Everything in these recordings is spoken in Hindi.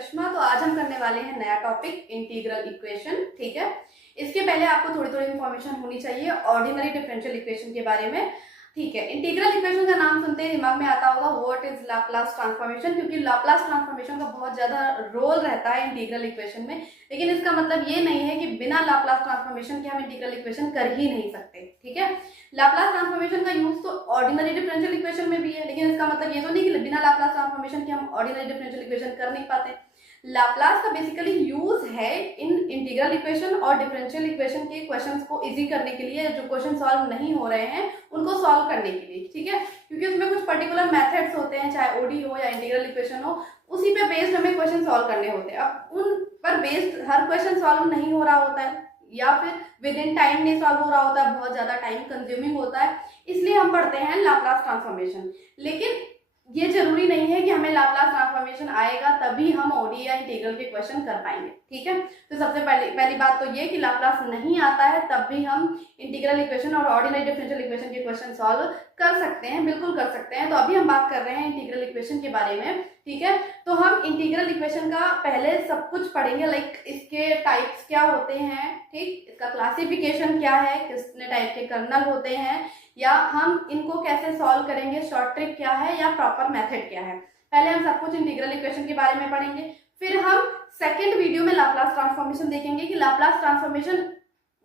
करिश्मा। तो आज हम करने वाले हैं नया टॉपिक इंटीग्रल इक्वेशन। ठीक है, इसके पहले आपको थोड़ी थोड़ी इन्फॉर्मेशन होनी चाहिए ऑर्डिनरी डिफरेंशियल इक्वेशन के बारे में। ठीक है, इंटीग्रल इक्वेशन का नाम सुनते ही दिमाग में आता होगा व्हाट इज लाप्लास ट्रांसफॉर्मेशन, क्योंकि लाप्लास ट्रांसफॉर्मेशन का बहुत ज्यादा रोल रहता है इंटीग्रल इक्वेशन में। लेकिन इसका मतलब ये नहीं है कि बिना लाप्लास ट्रांसफॉर्मेशन के हम इंटीग्रल इक्वेशन कर ही नहीं सकते। ठीक है, लाप्लास ट्रांसफॉर्मेशन का यूज तो ऑर्डिनरी डिफरेंशियल इक्वेशन में भी है, लेकिन इसका मतलब ये तो नहीं कि बिना लाप्लास ट्रांसफॉर्मेशन के हम ऑर्डिनरी डिफरेंशियल इक्वेशन कर नहीं पाते। लाप्लास का बेसिकली यूज है इन इंटीग्रल इक्वेशन और डिफरेंशियल इक्वेशन के क्वेश्चंस को इजी करने के लिए, जो क्वेश्चन सॉल्व नहीं हो रहे हैं उनको सॉल्व करने के लिए। ठीक है, क्योंकि उसमें कुछ पर्टिकुलर मेथड्स होते हैं, चाहे ओडी हो या इंटीग्रल इक्वेशन हो, उसी पे बेस्ड हमें क्वेश्चन सॉल्व करने होते हैं। अब उन पर बेस्ड हर क्वेश्चन सॉल्व नहीं हो रहा होता है या फिर विद इन टाइम नहीं सॉल्व हो रहा होता है, बहुत ज्यादा टाइम कंज्यूमिंग होता है, इसलिए हम पढ़ते हैं लाप्लास ट्रांसफॉर्मेशन। लेकिन ये जरूरी नहीं है कि हमें लाप्लास ट्रांसफॉर्मेशन आएगा तभी हम ओडी या इंटीग्रल के क्वेश्चन कर पाएंगे। ठीक है, तो सबसे पहली बात तो ये कि लाप्लास नहीं आता है तब भी हम इंटीग्रल इक्वेशन और ऑर्डिनरी डिफरेंशियल इक्वेशन के क्वेश्चन सॉल्व कर सकते हैं, बिल्कुल कर सकते हैं। तो अभी हम बात कर रहे हैं इंटीग्रल इक्वेशन के बारे में। ठीक है, तो हम इंटीग्रल इक्वेशन का पहले सब कुछ पढ़ेंगे, लाइक इसके टाइप्स क्या होते हैं, ठीक, इसका क्लासिफिकेशन क्या है, कितने टाइप के कर्नल होते हैं, या हम इनको कैसे सॉल्व करेंगे, शॉर्ट ट्रिक क्या है या प्रॉपर मेथड क्या है। पहले हम सब कुछ इंटीग्रल इक्वेशन के बारे में पढ़ेंगे, फिर हम सेकंड वीडियो में लाप्लास ट्रांसफॉर्मेशन देखेंगे कि लाप्लास ट्रांसफॉर्मेशन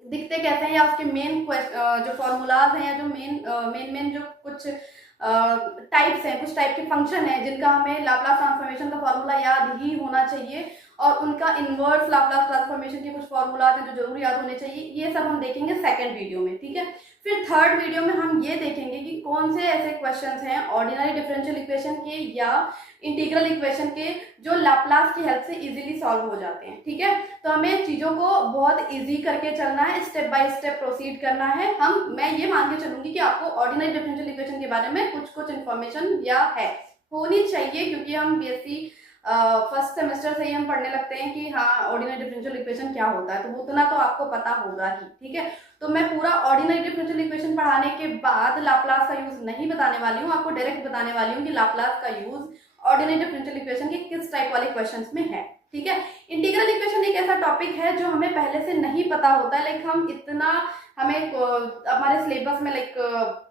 दिखते कैसे हैं, या उसके मेन जो फॉर्मूलाज हैं, या जो मेन जो कुछ टाइप्स हैं, कुछ टाइप के फंक्शन हैं जिनका हमें लाप्लास ट्रांसफॉर्मेशन का फॉर्मूला याद ही होना चाहिए, और उनका इनवर्स लाप्लास ट्रांसफॉर्मेशन के कुछ फॉर्मूलाज हैं जो जरूर याद होने चाहिए। ये सब हम देखेंगे सेकंड वीडियो में। ठीक है, फिर थर्ड वीडियो में हम ये देखेंगे कि कौन से ऐसे क्वेश्चंस हैं ऑर्डिनरी डिफरेंशियल इक्वेशन के या इंटीग्रल इक्वेशन के जो लाप्लास की हेल्प से इजीली सॉल्व हो जाते हैं। ठीक है, तो हमें चीजों को बहुत इजी करके चलना है, स्टेप बाय स्टेप प्रोसीड करना है। मैं ये मान के चलूंगी कि आपको ऑर्डिनरी डिफरेंशियल इक्वेशन के बारे में कुछ इन्फॉर्मेशन या है होनी चाहिए, क्योंकि हम बीएससी फर्स्ट सेमेस्टर से ही हम पढ़ने लगते हैं कि हाँ ऑर्डिनरी डिफरेंशियल इक्वेशन क्या होता है, तो उतना तो आपको पता होगा ही। ठीक है, तो मैं पूरा ऑर्डिनरी डिफरेंशियल इक्वेशन पढ़ाने के बाद लाप्लास का यूज नहीं बताने वाली हूँ, आपको डायरेक्ट बताने वाली हूँ कि लाप्लास का यूज ऑर्डिनरी डिफरेंशियल इक्वेशन के किस टाइप वाले क्वेश्चंस में है। ठीक है, इंटीग्रल इक्वेशन एक ऐसा टॉपिक है जो हमें पहले से नहीं पता होता है, लाइक हम इतना हमें हमारे सिलेबस में लाइक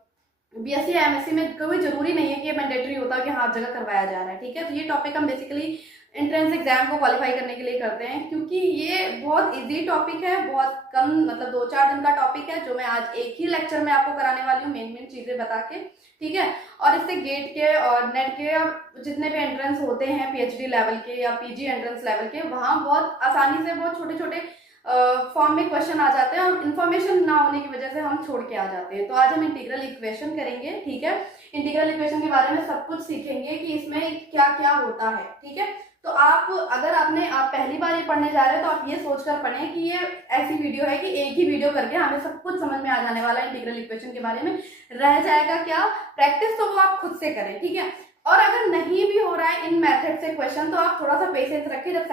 बीएससी या एमएससी में कोई जरूरी नहीं है कि ये मैंडेटरी होता है कि हाँ जगह करवाया जा रहा है। ठीक है, तो ये टॉपिक हम बेसिकली एंट्रेंस एग्जाम को क्वालिफाई करने के लिए करते हैं, क्योंकि ये बहुत इजी टॉपिक है, बहुत कम मतलब 2-4 दिन का टॉपिक है, जो मैं आज एक ही लेक्चर में आपको कराने वाली हूँ मेन चीजें बता के। ठीक है, और इससे गेट के और नेट के और जितने भी एंट्रेंस होते हैं पीएचडी लेवल के या पीजी एंट्रेंस लेवल के, वहाँ बहुत आसानी से बहुत छोटे छोटे फॉर्म में क्वेश्चन आ जाते हैं, और इन्फॉर्मेशन ना होने की वजह से हम छोड़ के आ जाते हैं। तो आज हम इंटीग्रल इक्वेशन करेंगे। ठीक है, इंटीग्रल इक्वेशन के बारे में सब कुछ सीखेंगे कि इसमें क्या क्या होता है। ठीक है, तो आप पहली बार ये पढ़ने जा रहे हो तो आप ये सोचकर पढ़ें कि ये ऐसी वीडियो है कि एक ही वीडियो करके हमें सब कुछ समझ में आ जाने वाला है इंटीग्रल इक्वेशन के बारे में। रह जाएगा क्या प्रैक्टिस, तो वो आप खुद से करें। ठीक है, और अगर नहीं भी हो रहा है इन मेथड से क्वेश्चन, तो आप थोड़ा सा पेशेंस रखिए, जब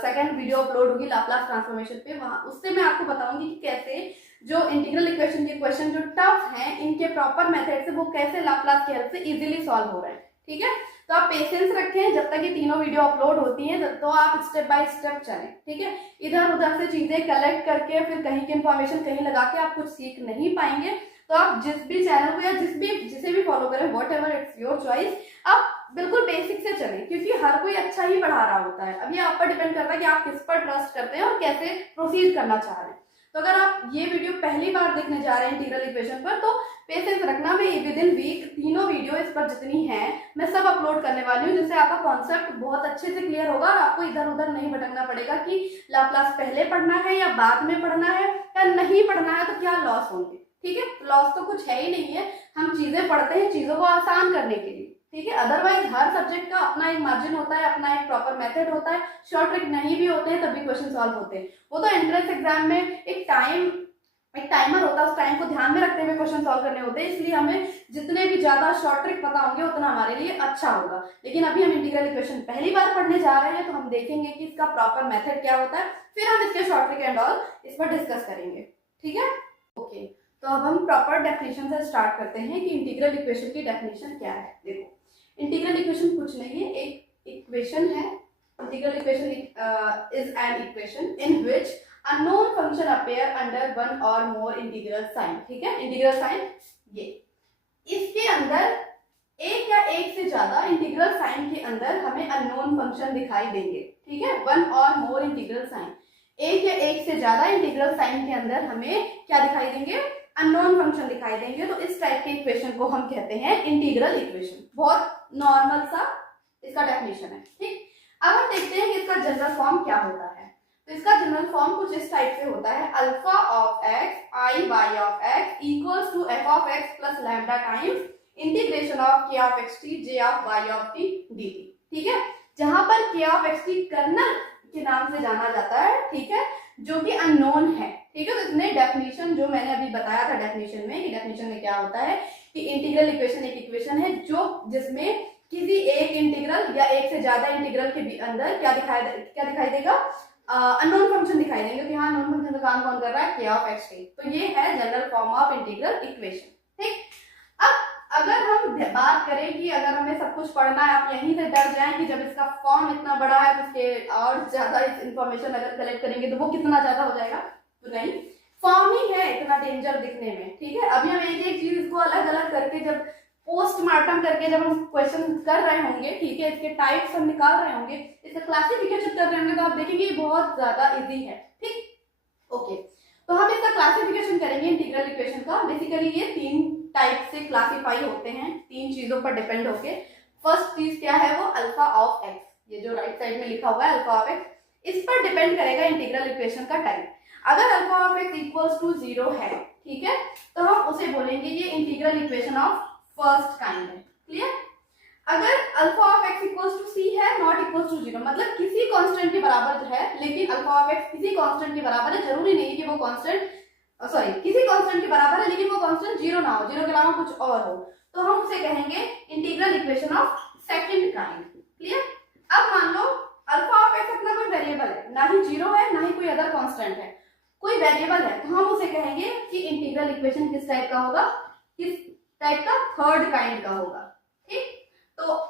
सेकंड वीडियो अपलोड होगी लाप्लास ट्रांसफॉर्मेशन पे, वहां उससे मैं आपको बताऊंगी कि कैसे जो इंटीग्रल इक्वेशन के क्वेश्चन जो टफ हैं इनके प्रॉपर मेथड से वो कैसे लाप्लास की हेल्प से इजीली सॉल्व हो रहे हैं। ठीक है, तो आप पेशेंस रखें जब तक ये तीनों वीडियो अपलोड होती हैं, तो आप स्टेप बाय स्टेप चलें। ठीक है, इधर उधर से चीजें कलेक्ट करके फिर कहीं की इन्फॉर्मेशन कहीं लगा के आप कुछ सीख नहीं पाएंगे। तो आप जिस भी चैनल को या जिसे भी फॉलो करें, what ever its your choice, आप बिल्कुल बेसिक से चलें, क्योंकि हर कोई अच्छा ही पढ़ा रहा होता है। अब ये आप पर डिपेंड करता है कि आप किस पर ट्रस्ट करते हैं और कैसे प्रोसीड करना चाह रहे हैं। तो अगर आप ये वीडियो पहली बार देखने जा रहे हैं इंटीग्रल इक्वेशन पर, तो पेशेंस रखना, मैं विद इन वीक तीनों वीडियो इस पर जितनी हैं मैं सब अपलोड करने वाली हूँ, जिससे आपका कॉन्सेप्ट बहुत अच्छे से क्लियर होगा और आपको इधर उधर नहीं भटकना पड़ेगा कि लाप्लास पहले पढ़ना है या बाद में पढ़ना है या नहीं पढ़ना है, तो क्या लॉस होंगे। ठीक है, लॉस तो कुछ है ही नहीं है, हम चीजें पढ़ते हैं चीजों को आसान करने के लिए। ठीक है, अदरवाइज हर सब्जेक्ट का अपना एक मार्जिन होता है, अपना एक प्रॉपर मेथड होता है, शॉर्ट ट्रिक नहीं भी होते हैं तब भी क्वेश्चन सॉल्व होते हैं। वो तो एंट्रेंस एग्जाम में एक टाइमर होता है, उस टाइम को ध्यान में रखते हुए क्वेश्चन सॉल्व करने होते हैं, इसलिए हमें जितने भी ज्यादा शॉर्ट ट्रिक पता होंगे उतना हमारे लिए अच्छा होगा। लेकिन अभी हम इंटीग्रल इक्वेशन पहली बार पढ़ने जा रहे हैं, तो हम देखेंगे कि इसका प्रॉपर मेथड क्या होता है, फिर हम इसके शॉर्ट ट्रिक एंड ऑल इस पर डिस्कस करेंगे। ठीक है, ओके, तो अब हम प्रॉपर डेफिनेशन से स्टार्ट करते हैं कि इंटीग्रल इक्वेशन की डेफिनेशन क्या है। देखो, इंटीग्रल इक्वेशन कुछ नहीं है, एक इक्वेशन है integral equation is an equation in which unknown function appear under one और मोर इंटीग्रल साइन। ठीक है, इंटीग्रल साइन ये, इसके अंदर एक या एक से ज्यादा इंटीग्रल साइन के अंदर हमें अननोन फंक्शन दिखाई देंगे। ठीक है, वन और मोर इंटीग्रल साइन, एक या एक से ज्यादा इंटीग्रल साइन के अंदर हमें क्या दिखाई देंगे, अननोन फंक्शन दिखाई देंगे। तो इस टाइप के इक्वेशन को हम कहते हैं इंटीग्रल इक्वेशन। बहुत नॉर्मल सा इसका डेफिनेशन है। ठीक, अब हम देखते हैं कि इसका जनरल फॉर्म क्या होता है। तो इसका जनरल फॉर्म कुछ इस टाइप से होता है, alpha of x i y of x equals to f of x plus lambda times integration of k of x t j of y of t d t. ठीक है, जहां पर के ऑफ एक्स टी कर्नल के नाम से जाना जाता है। ठीक है, जो कि अननोन है। ठीक है, तो इसने डेफिनेशन जो मैंने अभी बताया था डेफिनेशन में, कि डेफिनेशन में क्या होता है कि इंटीग्रल इक्वेशन एक इक्वेशन है जो जिसमें किसी एक इंटीग्रल या एक से ज्यादा इंटीग्रल के अंदर क्या दिखाई देगा, अननोन फंक्शन दिखाई देंगे कि हाँ अननोन फंक्शन का काम कौन कर रहा है, के ऑफ एक्स टी। तो ये है general form of integral equation. ठीक, अब अगर हम बात करें कि अगर हमें सब कुछ पढ़ना है, आप यहीं से डर जाएं कि जब इसका फॉर्म इतना बड़ा है तो इसके और ज्यादा इंफॉर्मेशन अगर कलेक्ट करेंगे तो वो कितना ज्यादा हो जाएगा, तो नहीं, फॉर्म ही है इतना डेंजर दिखने में। ठीक है, अभी हम एक एक चीज को अलग अलग करके जब पोस्टमार्टम करके जब हम क्वेश्चन कर रहे होंगे, ठीक है, इसके टाइप्स हम निकाल रहे होंगे, इसका क्लासिफिकेशन कर रहे होंगे, तो आप देखेंगे बहुत ज्यादा इजी है। ठीक, ओके, तो हम इसका क्लासिफिकेशन करेंगे इंटीग्रल इक्वेशन का। बेसिकली ये तीन टाइप से क्लासिफाई होते हैं, तीन चीजों पर डिपेंड होके। फर्स्ट चीज क्या है, वो अल्फा ऑफ एक्स, ये जो राइट साइड में लिखा हुआ है अल्फा ऑफ एक्स, इस पर डिपेंड करेगा इंटीग्रल इक्वेशन का टाइप। अगर alpha of x equals to 0 है, ठीक है, तो हम उसे बोलेंगे ये integral equation of first kind है। क्लियर? अगर alpha of x equals to c है, नॉट इक्वल्स टू 0, मतलब किसी कांस्टेंट के बराबर है, लेकिन अल्फा ऑफ एक्स किसी कांस्टेंट के बराबर है, जरूरी नहीं है कि वो कांस्टेंट किसी कांस्टेंट के बराबर है लेकिन वो कांस्टेंट 0 ना हो, 0 के अलावा कुछ और हो, तो हम उसे कहेंगे integral equation of second kind. Clear? अब मान लो अल्फा ऑफ एक्स अपना कोई वेरिएबल है, ना ही 0 है ना ही कोई अदर कांस्टेंट है, कोई वेरिएबल है, तो हम उसे कहेंगे कि इंटीग्रल इक्वेशन किस टाइप का होगा, किस टाइप का, थर्ड काइंड का होगा। ठीक, तो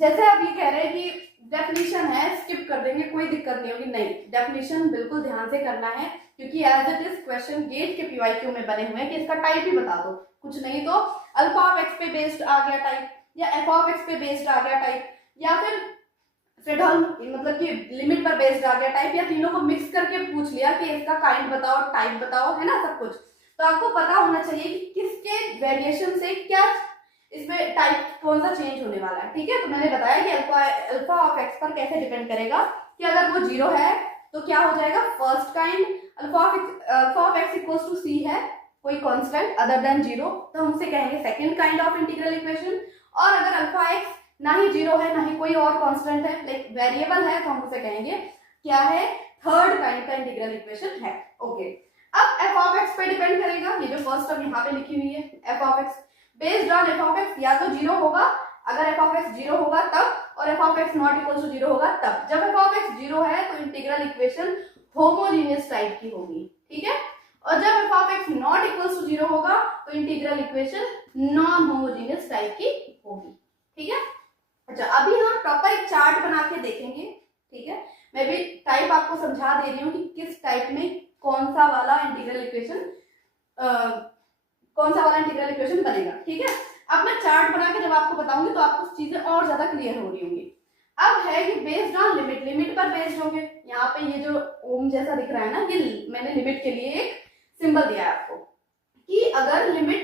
जैसे आप ये कह रहे हैं कि डेफिनेशन है स्किप कर देंगे, कोई दिक्कत नहीं होगी, नहीं, डेफिनेशन बिल्कुल ध्यान से करना है, क्योंकि as it is question GATE के पीवाईक्यू में बने हुए हैं कि इसका टाइप ही बता दो, कुछ नहीं तो अल्फा ऑफ एक्स पे बेस्ड आ गया टाइप, या एफ ऑफ एक्स पे बेस्ड आ गया टाइप, या फिर फ्रेडहोल्म मतलब कि लिमिट पर बेस्ड आ गया टाइप, या तीनों को मिक्स करके पूछ लिया कि इसका काइंड बताओ, टाइप बताओ, है ना, सब कुछ। तो आपको पता होना चाहिए कि किसके वेरिएशन से क्या इसमें टाइप कौन सा चेंज होने वाला है। ठीक है, तो मैंने बताया कि अल्फा ऑफ एक्स पर कैसे डिपेंड करेगा कि अगर वो 0 है तो क्या हो जाएगा, first kind. Alpha of x equals to c है, कोई कांस्टेंट अदर देन 0, तो हम उसे कहेंगे second kind of integral equation. और अगर अल्फा एक्स ना ही 0 है ना ही कोई और कांस्टेंट है, लाइक वेरिएबल है, तो हम उसे कहेंगे क्या है, थर्ड काइंड का इंटीग्रल इक्वेशन है। ओके, अब एफ ऑफ एक्स पे डिपेंड करेगा, ये जो फर्स्ट टर्म यहाँ पे लिखी हुई है f of x, based on F of x या तो 0 होगा, अगर एफ ऑफ एक्स 0 होगा तब, और f of x not equal to 0 होगा तब। जब एफ ऑफ एक्स 0 है तो इंटीग्रल इक्वेशन होमोजीनियस टाइप की होगी। ठीक है, और जब f of x not equal to 0 होगा तो integral equation non homogeneous type की होगी। ठीक है, अच्छा, अभी हम प्रॉपर एक चार्ट बना के देखेंगे। ठीक है, मैं भी टाइप आपको समझा दे रही हूँ कि किस टाइप में कौन सा वाला इंटीग्रल इक्वेशन बनेगा। ठीक है, अब मैं चार्ट बना के जब आपको बताऊंगी तो आपको चीजें और ज्यादा क्लियर हो रही होंगी। अब है कि बेस्ड ऑन लिमिट, लिमिट पर बेस्ड होंगे। यहाँ पे ये जो ओम जैसा दिख रहा है ना, ये मैंने लिमिट के लिए एक सिंबल दिया है आपको, कि अगर लिमिट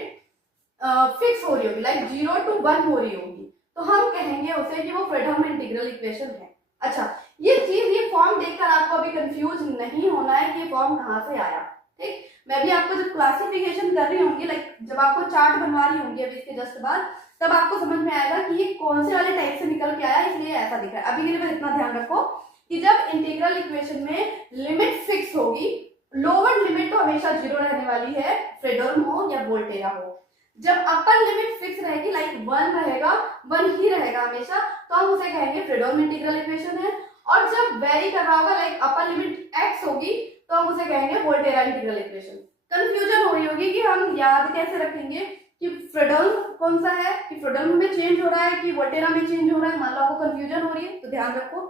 फिक्स हो रही होगी, लाइक 0 to 1 हो रही होगी, तो हम कहेंगे उसे कि वो फ्रेडहोल्म इंटीग्रल इक्वेशन है। अच्छा, ये चीज, ये फॉर्म देखकर आपको अभी कंफ्यूज नहीं होना है कि फॉर्म कहाँ से आया। ठीक, मैं भी आपको जब क्लासिफिकेशन कर रही होंगी, लाइक जब आपको चार्ट बनवा रही होंगी अभी इसके जस्ट बाद, तब आपको समझ में आएगा कि ये कौन से वाले टाइप से निकल के आया, इसलिए ऐसा दिख रहा है। अभी के लिए बस इतना ध्यान रखो कि जब इंटीग्रल इक्वेशन में लिमिट फिक्स होगी, लोअर लिमिट तो हमेशा 0 रहने वाली है, फ्रेडहोल्म हो या वोल्टेरा हो। जब अपर लिमिट फिक्स रहेगी, लाइक 1 रहेगा, 1 ही रहेगा हमेशा, तो हम उसे कहेंगे फ्रेडहोल्म इंटीग्रल इक्वेशन है। और जब वेरी कर रहा होगा, लाइक अपर लिमिट x होगी, तो हम उसे कहेंगे वोल्टेरा इंटीग्रल इक्वेशन। कंफ्यूजन हो रही होगी कि हम याद कैसे रखेंगे कि फ्रेडहोल्म कौन सा है, कि फ्रेडहोल्म में चेंज हो रहा है कि वोल्टेरा में चेंज हो रहा है। मान लो आपको कंफ्यूजन हो रही है तो ध्यान रखो,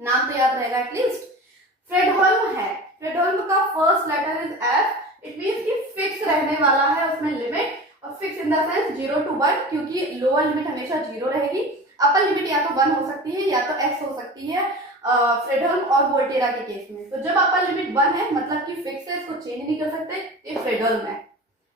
नाम तो याद रहेगा एटलीस्ट। फ्रेडहोल्म है, फ्रेडहोल्म का first letter is F, it means कि फिक्स रहने वाला है उसमें लिमिट, और fix in the sense 0 to 1, क्योंकि लोअर लिमिट हमेशा 0 रहेगी, अपर लिमिट या तो 1 हो सकती है या तो x हो सकती है फ्रेडहोल्म और वोल्टेरा के केस में। तो जब अपर लिमिट 1 है मतलब कि फिक्स है, इसको चेंज नहीं कर सकते, ये फ्रेडहोल्म है।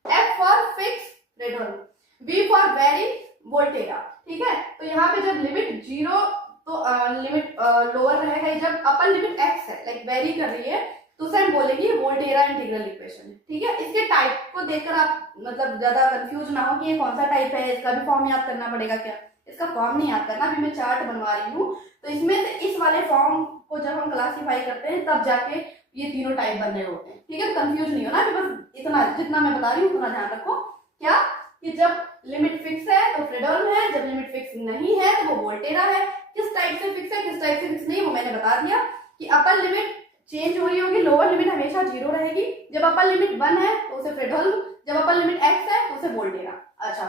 F for fix Fredholm, V for very Volterra, ठीक है। तो यहाँ पे जब लिमिट 0 तो लिमिट लोअर रहेगा, जब अपर लिमिट x है लाइक वेरी कर रही है तो उसे हम बोलेंगे वोल्टेरा इंटीग्रल इक्वेशन, ठीक है। इसके टाइप को देखकर आप मतलब ज्यादा कंफ्यूज ना हो कि ये कौन सा टाइप है, इसका भी फॉर्म याद करना पड़ेगा क्या, इसका फॉर्म नहीं याद करना। अभी मैं चार्ट बनवा रही हूँ, तो इसमें से इस वाले फॉर्म को जब हम क्लासीफाई करते हैं तब जाके ये तीनों टाइप बन रहे होते हैं, ठीक है। कंफ्यूज नहीं होना, बस इतना जितना मैं बता रही हूँ उतना ध्यान रखो। क्या कि जब लिमिट फिक्स है तो फ्रेडहोल्म है, जब लिमिट फिक्स नहीं है तो वो वोल्टेरा है। किस टाइप से फिक्स है किस टाइप से फिक्स नहीं, वो मैंने बता दिया कि अपर लिमिट चेंज हो रही होगी, लोअर लिमिट हमेशा 0 रहेगी, जब अपर लिमिट 1 है तो उसे फ्रेडहोल्म, जब अपर लिमिट x है तो उसे वोल्टेरा। अच्छा,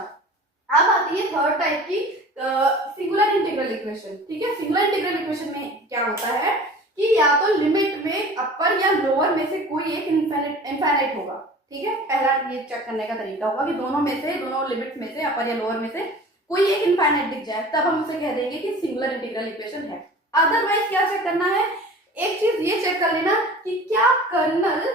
अब आती है थर्ड टाइप की सिंगुलर इंटीग्रल इक्वेशन, ठीक है। सिंगुलर इंटीग्रल इक्वेशन में क्या होता है कि या तो लिमिट में अपर या लोअर में से कोई एक इनफाइनाइट होगा, ठीक है। पहला ये चेक करने का तरीका होगा कि दोनों में से, दोनों लिमिट में से, अपर या लोअर में से कोई एक इनफाइनाइट दिख जाए, तब हम उसे कह देंगे कि सिंगुलर इंटीग्रल इक्वेशन है। अदरवाइज क्या चेक करना है, एक चीज ये चेक कर लेना कि क्या कर्नल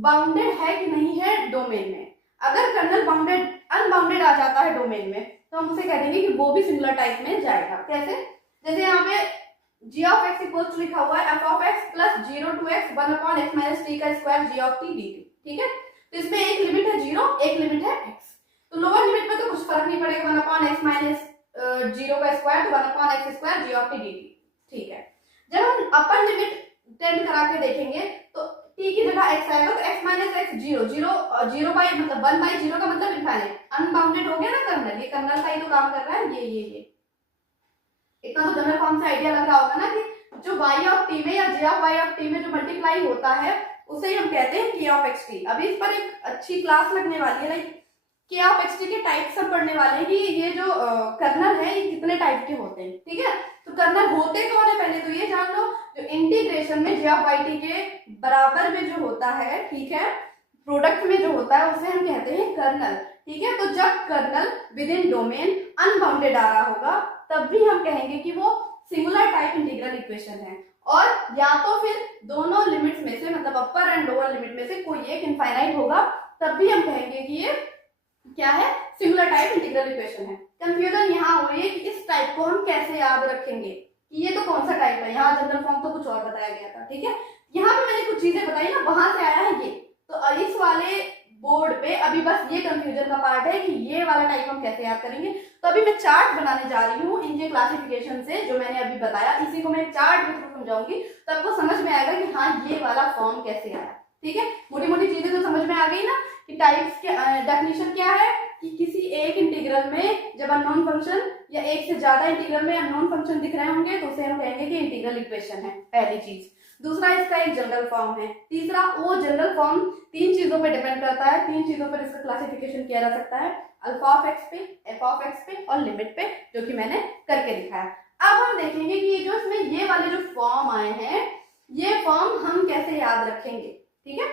बाउंडेड है कि नहीं है डोमेन में। अगर कर्नल बाउंडेड अनबाउंडेड आ जाता है डोमेन में तो हम उसे कह देंगे कि वो भी सिंगुलर टाइप में जाएगा। कैसे, जैसे यहाँ पे g of x equals to लिखा हुआ है f of x plus 0 to x 1 upon x minus t का square g of t dt, ठीक है। तो इसमें एक लिमिट है 0, एक लिमिट है x, तो लोअर लिमिट में तो कुछ फर्क नहीं पड़ेगा, 1 अपॉन x माइनस 0 का स्क्वायर तो 1 upon x square g of t dt, ठीक है। जब हम अपर लिमिट टेंड करा के देखेंगे तो t की जगह x आएगा, तो x माइनस x 0 बाई मतलब 1 बाई 0 का मतलब इनफाइनाइट, अनबाउंडेड हो गया ना कर्नल, ये कर्नल का ही तो काम कर रहा है। ये इतना तो जनरल फॉर्म से आइडिया लग रहा होगा ना कि जो y ऑफ t में या j of y of t में जो मल्टीप्लाई होता है उसे हम कहते हैं k ऑफ xt। अभी इस पर एक अच्छी क्लास लगने वाली है, लाइक k ऑफ xt के टाइप सब पढ़ने वाले हैं कि ये जो कर्नल है ये कितने टाइप के होते हैं, ठीक है। तो कर्नल होते कौन है पहले तो ये जान लो, जो इंटीग्रेशन में j ऑफ yt के बराबर में जो होता है, ठीक है, प्रोडक्ट में जो होता है उसे हम कहते हैं कर्नल, ठीक है। तो जब kernel within domain unbounded आ रहा होगा तब भी हम कहेंगे कि वो सिंगुलर टाइप इंटीग्रल इक्वेशन है, और या तो फिर दोनों लिमिट्स में से मतलब अपर एंड लोअर लिमिट में से कोई एक इनफाइनाइट होगा, तब भी हम कहेंगे कि ये क्या है, सिंगुलर टाइप इंटीग्रल इक्वेशन है। कंफ्यूजन यहाँ हो रही है कि इस टाइप को हम कैसे याद रखेंगे कि ये तो कौन सा टाइप है, यहाँ जनरल फॉर्म तो कुछ और बताया गया था, ठीक है। यहाँ पे मैंने कुछ चीजें बताई ना, वहां से आया है ये, तो इस वाले बोर्ड पे अभी बस ये कंफ्यूजन का पार्ट है कि ये वाला टाइप हम कैसे याद करेंगे। तो अभी मैं चार्ट बनाने जा रही हूँ इनके क्लासिफिकेशन से, जो मैंने अभी बताया इसी को मैं चार्ट के थ्रू समझाऊंगी, तो आपको समझ में आएगा कि हाँ ये वाला फॉर्म कैसे आया, ठीक है। मोटी मोटी चीजें तो समझ में आ गई ना कि टाइप्स के डेफिनेशन क्या है कि किसी एक इंटीग्रल में जब अननोन फंक्शन या एक से ज्यादा इंटीग्रल में अननोन फंक्शन दिख रहे होंगे तो उसे हम कहेंगे कि इंटीग्रल इक्वेशन है, पहली चीज। दूसरा, इसका एक जनरल फॉर्म है। तीसरा, वो जनरल फॉर्म 3 चीजों पर डिपेंड करता है, 3 चीजों पर इसका क्लासिफिकेशन किया जा सकता है, अल्फा ऑफ एक्स पे, एफ ऑफ एक्स पे और लिमिट पे, जो कि मैंने करके दिखाया। अब हम देखेंगे कि जो इसमें ये वाले जो फॉर्म आए हैं ये फॉर्म हम कैसे याद रखेंगे, ठीक है।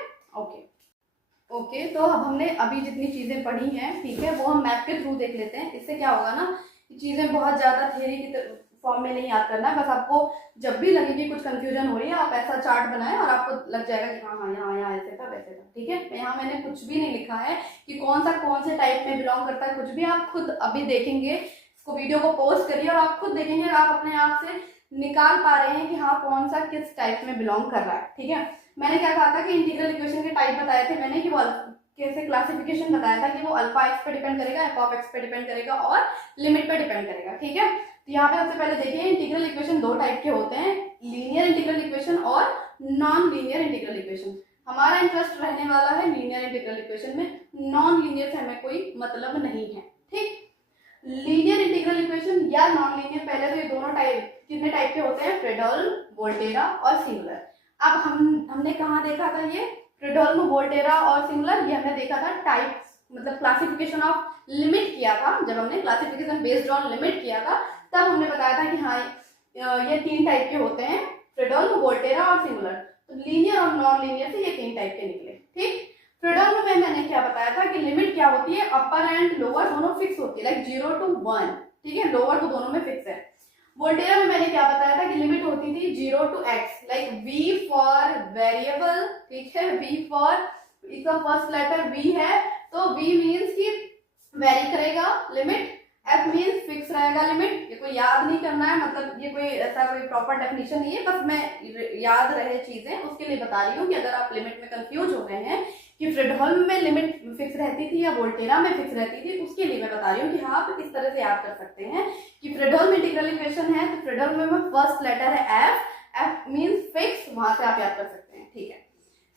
ओके, तो अब हमने अभी जितनी चीजें पढ़ी हैं, ठीक है, वो हम मैप के थ्रू देख लेते हैं। इससे क्या होगा ना कि चीजें बहुत ज्यादा थ्योरी की फॉर्म में नहीं याद करना है, बस आपको जब भी लगे कि कुछ कंफ्यूजन हो रही है आप ऐसा चार्ट बनाएं और आपको लग जाएगा कि हाँ यहाँ ऐसे था वैसे था, ठीक है। यहाँ मैंने कुछ भी नहीं लिखा है कि कौन से टाइप में बिलोंग करता है, कुछ भी आप खुद अभी देखेंगे, इसको वीडियो को पॉज करिए और आप खुद देखेंगे, आप अपने आप से निकाल पा रहे हैं कि हाँ कौन सा किस टाइप में बिलोंग कर रहा है, ठीक है। मैंने क्या कहा था कि इंटीग्रल इक्वेशन के टाइप बताए थे मैंने, कि वो कैसे क्लासिफिकेशन बताया था कि वो अल्फा एक्स पे डिपेंड करेगा, एफ ऑफ एक्स पे डिपेंड करेगा और लिमिट पे डिपेंड करेगा, ठीक है। तो यहाँ पे सबसे पहले देखिए इंटीग्रल इक्वेशन 2 टाइप के होते हैं, लीनियर इंटीग्रल इक्वेशन और नॉन लीनियर इंटीग्रल इक्वेशन। हमारा इंटरेस्ट रहने वाला है लीनियर इंटीग्रल इक्वेशन में, नॉन लीनियर से हमें कोई मतलब नहीं है, ठीक। लीनियर इंटीग्रल इक्वेशन या नॉन लीनियर, पहले तो ये दोनों टाइप कितने टाइप के होते हैं, फ्रेडहोल्म, वोल्टेरा और सिंगुलर। अब हमने कहाँ देखा था ये फ्रेडहोल्म, वोल्टेरा और सिंगुलर, ये हमने देखा था टाइप मतलब क्लासिफिकेशन ऑफ लिमिट किया था, जब हमने क्लासिफिकेशन बेस्ड ऑन लिमिट किया था तब हमने बताया था कि हाँ ये 3 टाइप के होते हैं, फ्रेडहोल्म, वोल्टेरा और सिंगुलर। तो लीनियर और नॉन लीनियर से ये 3 टाइप के निकले। ठीक, फ्रेडहोल्म में मैंने क्या बताया था कि लिमिट क्या होती है, अपर एंड लोअर दोनों फिक्स होती है, लाइक 0 to 1। ठीक है, लोअर तो दोनों में फिक्स है। वोल्टेरा में मैंने क्या बताया था कि लिमिट होती थी 0 to x, like v for variable. ठीक है, v फॉर, इसका फर्स्ट लेटर v है तो v मीन्स कि वेरी करेगा लिमिट, f मीन्स फिक्स रहेगा लिमिट। ये कोई याद नहीं करना है, मतलब ये कोई ऐसा कोई प्रॉपर डेफिनेशन नहीं है, बस मैं याद रहे चीजें उसके लिए बता रही हूँ कि अगर आप लिमिट में कंफ्यूज हो गए हैं कि फ्रेडहोल्म में लिमिट फिक्स रहती थी या वोल्टेरा में फिक्स रहती थी, उसके लिए मैं बता रही हूँ कि हाँ आप किस तरह से याद कर सकते हैं कि फ्रेडहोल्म इंटीग्रल इक्वेशन है तो फ्रेडहोल्म में फर्स्ट लेटर है f मीन्स फिक्स, वहां से आप याद कर सकते हैं। ठीक है,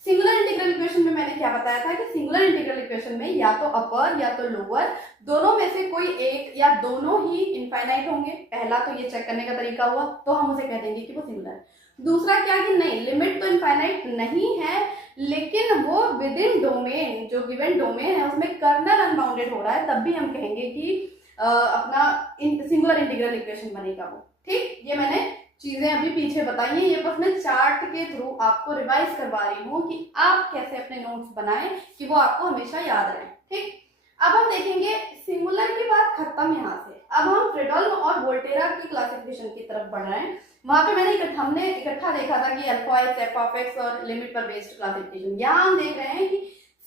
सिंगुलर इंटीग्रल इक्वेशन में मैंने क्या बताया था कि सिंगुलर इंटीग्रल इक्वेशन में या तो अपर या तो लोअर दोनों में से कोई एक या दोनों ही इनफाइनाइट होंगे। पहला तो ये चेक करने का तरीका हुआ, तो हम उसे कह देंगे कि वो सिंगुलर है। दूसरा क्या कि नहीं, लिमिट तो इनफाइनाइट नहीं है लेकिन वो विद इन डोमेन, जो गिवन डोमेन है उसमें कर्नल अनबाउंडेड हो रहा है, तब भी हम कहेंगे कि अपना सिंगुलर इंटीग्रल इक्वेशन बनेगा वो। ठीक, ये मैंने चीजें अभी पीछे बताई हैं, ये बस मैं चार्ट के थ्रू आपको रिवाइज करवा रही हूँ कि आप कैसे अपने नोट्स बनाएं कि वो आपको हमेशा याद रहे। ठीक, अब हम देखेंगे सिंगुलर की बात खत्म यहाँ से, अब हम फ्रेडहोल्म और वोल्टेरा की क्लासिफिकेशन की तरफ बढ़ रहे हैं। वहां पे हमने इकट्ठा देखा था कि alpha x, f of x और लिमिट पर बेस्ड क्लासिफिकेशन। यहाँ हम देख रहे हैं कि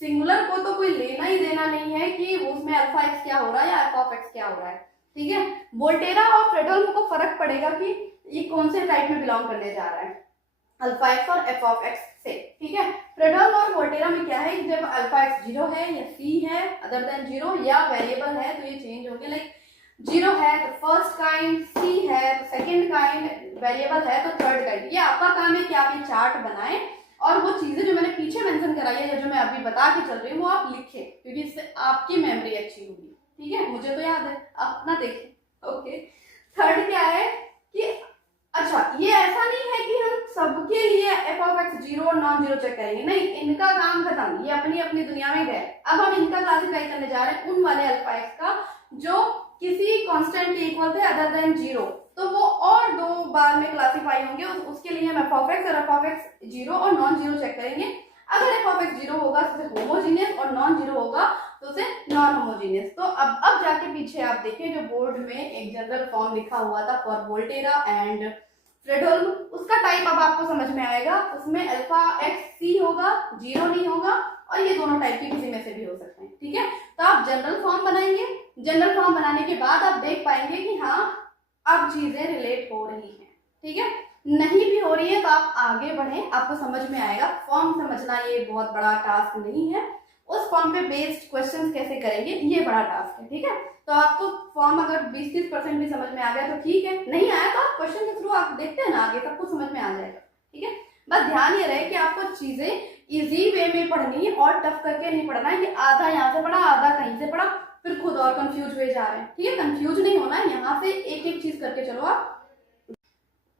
सिंगुलर को तो कोई लेना ही देना नहीं है कि उसमें अल्फा एक्स क्या हो रहा है या एफ ऑफ एक्स क्या हो रहा है। ठीक है, वोल्टेरा और फ्रेडहोल्म को फर्क पड़ेगा कि ये कौन से टाइप में बिलोंग करने जा रहा है, अल्फा एक्स और एफ ऑफ एक्स से। ठीक है, फ्रेडहोल्म और वोल्टेरा में क्या है कि जब अल्फा एक्स 0 है या c है अदर देन 0 या वेरिएबल है तो ये चेंज होंगे, लाइक 0 है तो फर्स्ट काइंड, c है तो सेकंड काइंड, वेरिएबल है तो थर्ड काइंड। ये आपका काम है कि आप ये चार्ट बनाएं और वो चीजें जो मैंने पीछे मेंशन कराई है या जो मैं अभी बता के चल रही हूँ वो आप लिखें, क्योंकि इससे आपकी मेमोरी अच्छी होगी। ठीक है, मुझे तो याद है, आप अपना देखें। ओके, थर्ड क्या है कि अच्छा ये ऐसा नहीं है कि हम सबके लिए एफ ऑफ एक्स 0 और नॉन 0 चेक करेंगे, नहीं, इनका काम खत्म, ये अपनी अपनी दुनिया में गए। अब हम इनका क्लासिफाई करने जा रहे हैं उन वाले अल्फा एक्स का जो किसी कांस्टेंट के इक्वल थे अदर देन 0, तो वो और 2 बार में क्लासिफाई होंगे। उसके लिए हम एफ ऑफ एक्स और एफ ऑफ एक्स 0 और नॉन 0 चेक करेंगे। अगर एफ ऑफ एक्स 0 होगा तो उसे होमोजीनियस और नॉन 0 होगा तो उसे नॉन होमोजीनियस। तो अब जाके पीछे आप देखिए जो बोर्ड में एक जनरल फॉर्म लिखा हुआ था फॉर वोल्टेरा एंड फ्रेडहोल्म, उसका टाइप अब आपको समझ में आएगा। उसमें अल्फा एक्स सी होगा, 0 नहीं होगा, और ये दोनों टाइप की किसी में से भी हो सकते हैं। ठीक है, तो आप जनरल फॉर्म बनाएंगे, जनरल फॉर्म बनाने के बाद आप देख पाएंगे कि हाँ अब चीजें रिलेट हो रही हैं। ठीक है, नहीं भी हो रही है तो आप आगे बढ़ें, आपको समझ में आएगा। फॉर्म समझना ये बहुत बड़ा टास्क नहीं है, उस फॉर्म पे बेस्ड क्वेश्चंस कैसे करेंगे ये बड़ा टास्क है। ठीक है, तो आपको फॉर्म अगर 20-30% भी समझ में आ गया तो ठीक है, नहीं आया तो आप क्वेश्चन के थ्रू आप देखते हैं ना, आगे सब कुछ समझ में आ जाएगा। ठीक है, बस ध्यान ये रहे कि आपको चीजें इजी वे में पढ़नी है और टफ करके नहीं पढ़ना है कि आधा यहाँ से पढ़ा आधा कहीं से पढ़ा फिर खुद और कंफ्यूज हुए जा रहे हैं। ठीक है, कंफ्यूज नहीं होना है, यहाँ से एक एक चीज करके चलो आप।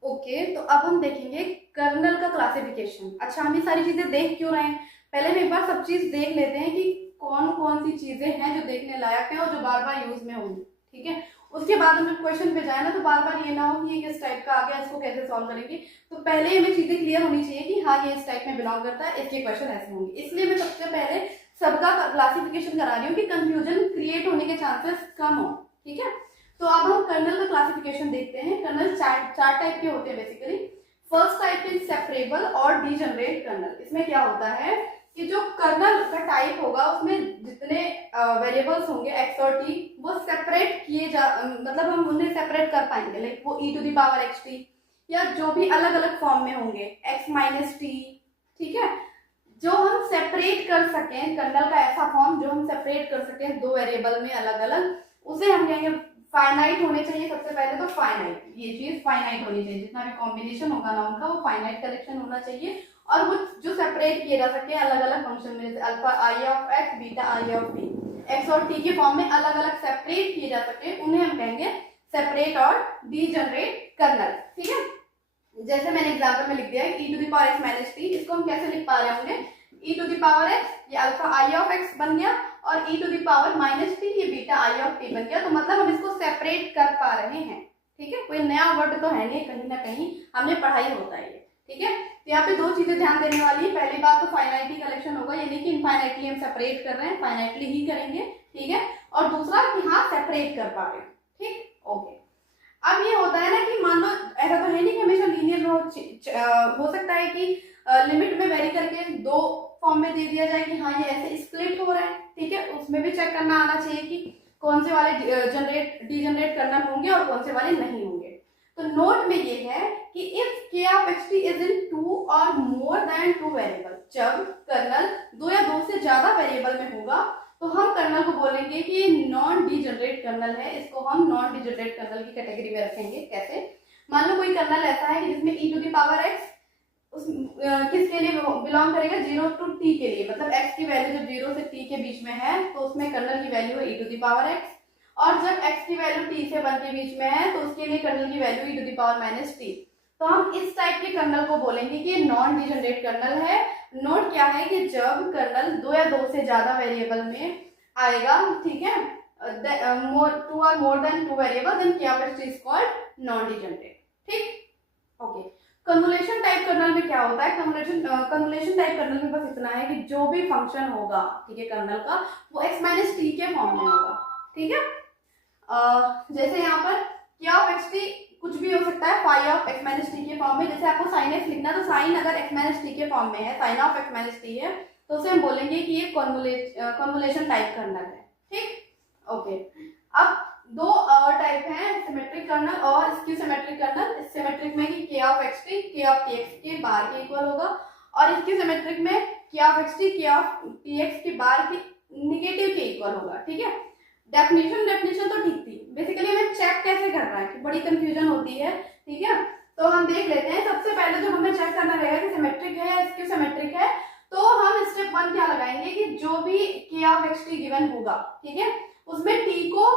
ओके, तो अब हम देखेंगे कर्नल का क्लासिफिकेशन। अच्छा, हम ये सारी चीजें देख क्यों रहे हैं, पहले हम एक बार सब चीज देख लेते हैं कि कौन कौन सी चीजें हैं जो देखने लायक है और जो बार बार यूज में होंगी। ठीक है, उसके बाद हम जब क्वेश्चन पे जाए ना तो बार बार ये ना हो कि ये किस टाइप का आ गया, इसको कैसे सॉल्व करेंगे। तो पहले हमें चीजें क्लियर होनी चाहिए कि हाँ ये इस टाइप में बिलोंग करता है, इसके क्वेश्चन ऐसे होंगे। इसलिए मैं सबसे पहले सबका क्लासिफिकेशन करा रही हूँ कि कंफ्यूजन क्रिएट होने के चांसेस कम हो। ठीक है, तो अब हम कर्नल का क्लासिफिकेशन देखते हैं। कर्नल चार टाइप के होते हैं basically. First type is separable और डीजनरेट कर्नल। इसमें क्या होता है कि जो कर्नल का टाइप होगा उसमें जितने वेरिएबल्स होंगे x और t वो सेपरेट किए मतलब हम उन्हें सेपरेट कर पाएंगे, लाइक वो e to the power xt या जो भी अलग अलग फॉर्म में होंगे x माइनस t। ठीक है, जो हम सेपरेट कर सकें, कर्नल का ऐसा फॉर्म जो हम सेपरेट कर सकें 2 वेरिएबल में अलग अलग, उसे हम कहेंगे फाइनाइट होने चाहिए। सबसे पहले तो फाइनाइट, ये चीज फाइनाइट होनी चाहिए, जितना भी कॉम्बिनेशन होगा ना उनका वो फाइनाइट कलेक्शन होना चाहिए। और वो जो सेपरेट किए जा सके अलग अलग फंक्शन में, जैसे alpha i of x, beta i of T, x और टी के फॉर्म में अलग अलग सेपरेट किए जा सके, उन्हें हम कहेंगे सेपरेट और डीजनरेट कर्नल। ठीक है, जैसे मैंने एग्जाम्पल में लिख दिया है e to the power x minus टी, इसको हम कैसे लिख पा रहे होंगे, e to the power x, ये अल्फा आई ऑफ एक्स बन गया, और e to the power minus t ये बीटा आई ऑफ टी बन गया। तो मतलब हम इसको सेपरेट कर पा रहे हैं। ठीक है, कोई नया वर्ड तो है नहीं, कहीं ना कहीं हमने पढ़ाई होता है ये। ठीक है। तो यहाँ पे दो चीजें ध्यान देने वाली है। पहली बात तो फाइनाइटली कलेक्शन होगा, यानी कि इनफाइनाइटली हम सेपरेट कर रहे हैं, फाइनाइटली ही करेंगे, ठीक है। और दूसरा कि हाँ सेपरेट कर पा रहे हैं, ठीक, ओके। अब ये होता है ना कि मान लो ऐसा तो है नहीं कि हमेशा लीनियर हो सकता है कि लिमिट में वेरी करके दो फॉर्म में दे दिया जाए कि हाँ ये ऐसे स्प्लिट हो रहा है, ठीक है। उसमें भी चेक करना आना चाहिए कि कौन से वाले डीजनरेट करना होंगे और कौन से वाले नहीं होंगे। तो नोट में ये है कि if k of xt is in 2 और मोर देन 2 वेरिएबल, जब कर्नल 2 या 2 से ज्यादा वेरिएबल में होगा तो हम कर्नल को बोलेंगे कि ये नॉन डीजनरेट कर्नल है, इसको हम नॉन डीजनरेट कर्नल की कैटेगरी में रखेंगे। कैसे? मान लो कोई कर्नल ऐसा है कि जिसमें e to the power x किसके लिए बिलोंग करेगा, 0 टू t के लिए, मतलब x की वैल्यू जब 0 से t के बीच में है तो उसमें कर्नल की वैल्यू है e to the power x, और जब x की वैल्यू t से 1 के बीच में है तो उसके लिए कर्नल की value e to the power minus t। तो हम इस टाइप के कर्नल को बोलेंगे कि ये नॉन डीजनरेट कर्नल है। नोट क्या है कि जब कर्नल 2 या 2 से ज्यादा वेरिएबल में आएगा, ठीक है, 2 और more than 2 variable, then k of xt is called non degenerate, ठीक, ओके। कन्वोल्यूशन टाइप कर्नल में क्या होता है? कन्वोल्यूशन टाइप कर्नल में बस इतना है कि जो भी फंक्शन होगा, ठीक है, कर्नल का, वो x माइनस टी के फॉर्म में होगा, ठीक है। जैसे यहाँ पर क्या ऑफ xt कुछ भी हो सकता है phi of x minus t के फॉर्म में। जैसे आपको साइन x लिखना, तो साइन अगर x माइनस टी के फॉर्म में है, sine of x minus t है, तो उसे हम बोलेंगे कि ये कन्वोल्यूशन टाइप कर्नल है, ठीक, ओके। अब दो टाइप हैं, सिमेट्रिक कर्नल और स्क्यू सिमेट्रिक कर्नल। सिमेट्रिक में कि k of xt k of tx के बार के इक्वल होगा, और स्क्यू सिमेट्रिक में k of xt k of tx के बार के निगेटिव के इक्वल होगा, ठीक है। डेफिनेशन तो ठीक थी, बेसिकली हमें चेक कैसे करना है कि बड़ी कंफ्यूजन होती है, ठीक है। तो हम देख लेते हैं। सबसे पहले जो हमें चेक करना रहेगा कि सिमेट्रिक है या स्क्यू सिमेट्रिक है, तो हम स्टेप 1 क्या लगाएंगे कि जो भी k ऑफ xt गिवन होगा, ठीक है, उसमें t को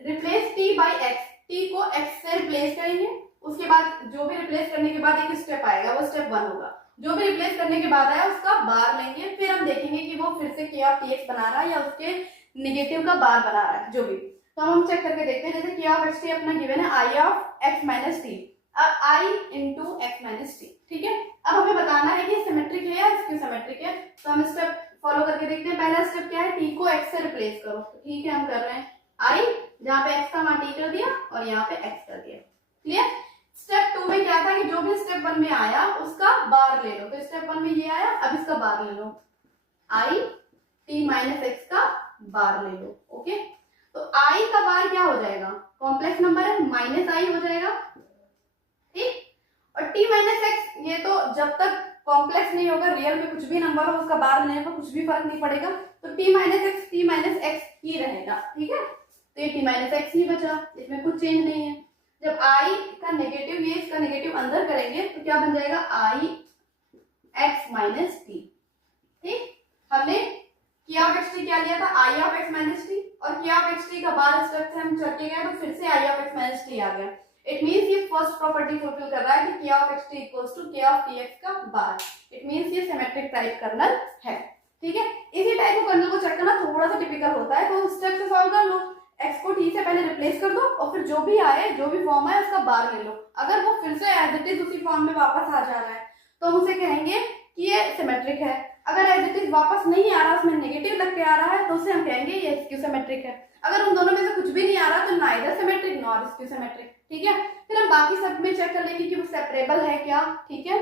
replace t by x, t को x से रिप्लेस करेंगे। उसके बाद जो भी रिप्लेस करने के बाद एक स्टेप आएगा, वो स्टेप 1 होगा। जो भी रिप्लेस करने के बाद आया उसका बार लेंगे, फिर हम देखेंगे कि वो फिर से k ऑफ tx बना रहा है या उसके निगेटिव का बार बना रहा है, जो भी। तो हम चेक करके देखते हैं। जैसे k ऑफ xt अपना गिवन है i of x minus T, अब i into x minus T, ठीक है। अब हमें बताना है कि सिमेट्रिक है या स्क्यू सिमेट्रिक है, तो हम स्टेप फॉलो करके देखते हैं। पहला स्टेप क्या है, t को x से रिप्लेस करो, तो ठीक है, हम कर रहे हैं i, जहाँ पे x का वहां t कर दिया और यहाँ पे x कर दिया, क्लियर। स्टेप 2 में क्या था कि जो भी स्टेप 1 में आया उसका बार ले लो, तो स्टेप 1 में ये आया, अब इसका बार ले लो, i t माइनस एक्स का बार ले लो, ओके। तो i का बार क्या हो जाएगा, कॉम्प्लेक्स नंबर है, माइनस i हो जाएगा, ठीक। और t माइनस एक्स, ये तो जब तक कॉम्प्लेक्स नहीं होगा, रियल में कुछ भी नंबर हो, उसका बार लेने पर कुछ भी फर्क नहीं पड़ेगा, तो t माइनस एक्स ही रहेगा, ठीक है। तो ये t माइनस एक्स ही बचा, इसमें कुछ चेंज नहीं है। जब i का नेगेटिव, ये इसका नेगेटिव अंदर करेंगे तो क्या बन जाएगा, i x माइनस टी, ठीक। हमने k ऑफ xt क्या लिया था, i of x minus T, और k ऑफ xt का बार स्टेप से हम चल के गए तो फिर से i of x minus t आ गया। इट मीन्स ये फर्स्ट प्रॉपर्टी फुलफिल कर रहा है कि k of xt equals to k of tx का बार। इट मीन्स ये सिमेट्रिक टाइप कर्नल है, ठीक है। इसी टाइप को कर्नल को चेक करना थोड़ा सा टिपिकल होता है, तो स्टेप से सॉल्व कर लो। x को t से पहले रिप्लेस कर दो और फिर जो भी आए, जो भी फॉर्म आए उसका बार ले लो। अगर वो फिर से एज इट इज उसी फॉर्म में वापस आ जा रहा है तो हम उसे कहेंगे कि ये सिमेट्रिक है। अगर एज इट इज वापस नहीं आ रहा, उसमें नेगेटिव लग के आ रहा है, तो उसे हम कहेंगे ये स्क्यू सिमेट्रिक है। अगर उन दोनों में से कुछ भी नहीं आ रहा तो neither symmetric nor skew symmetric, ठीक है। फिर हम बाकी सब में चेक कर लेंगे कि वो सेपरेबल है क्या, ठीक है,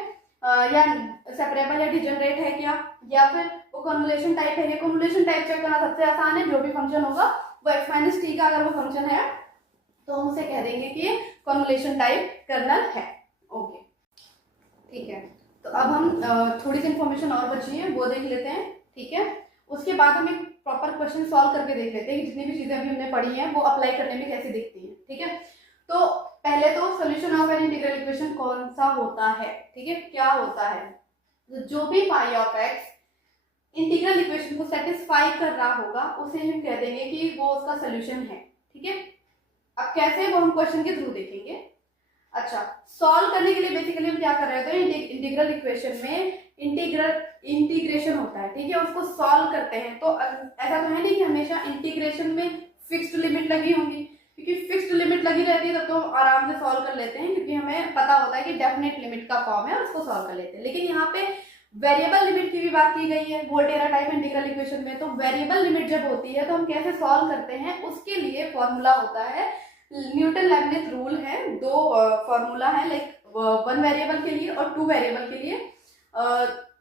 या सेपरेबल या डिजनरेट है क्या, या फिर वो कन्वोल्यूशन टाइप है। ये कन्वोल्यूशन टाइप चेक करना सबसे आसान है, जो भी फंक्शन होगा वो x माइनस टी का अगर वो फंक्शन है तो हम उसे कह देंगे कि ये कन्वोल्यूशन टाइप कर्नल है, ओके, ठीक है। तो अब हम थोड़ी सी इन्फॉर्मेशन और बची है वो देख लेते हैं, ठीक है। उसके बाद हम एक प्रॉपर क्वेश्चन सॉल्व करके देख लेते हैं कि जितनी भी चीजें अभी हमने पढ़ी हैं वो अप्लाई करने में कैसे दिखती हैं, ठीक है। तो पहले तो solution of an integral equation कौन सा होता है, ठीक है, क्या होता है, जो भी phi of x integral equation को सेटिस्फाई कर रहा होगा उसे हम कह देंगे कि वो उसका सोल्यूशन है, ठीक है। अब कैसे, वो हम क्वेश्चन के थ्रू देखेंगे। अच्छा, सॉल्व करने के लिए बेसिकली हम क्या कर रहे होते हैं, इंटीग्रल इक्वेशन में इंटीग्रेशन होता है, ठीक है, उसको सॉल्व करते हैं। तो ऐसा तो है नहीं कि हमेशा इंटीग्रेशन में फिक्स्ड लिमिट लगी होंगी, क्योंकि फिक्स्ड लिमिट लगी रहती है तब तो आराम से सॉल्व कर लेते हैं, क्योंकि हमें हमें पता होता है कि डेफिनेट लिमिट का फॉर्म है, उसको सॉल्व कर लेते हैं। लेकिन यहाँ पे वेरिएबल लिमिट की भी बात की गई है वोल्टेरा टाइप इंटीग्रल इक्वेशन में। तो वेरिएबल लिमिट जब होती है तो हम कैसे सॉल्व करते हैं, उसके लिए फॉर्मूला होता है न्यूटन लेबनिज रूल है। दो फॉर्मूला है, लाइक वन वेरिएबल के लिए और टू वेरिएबल के लिए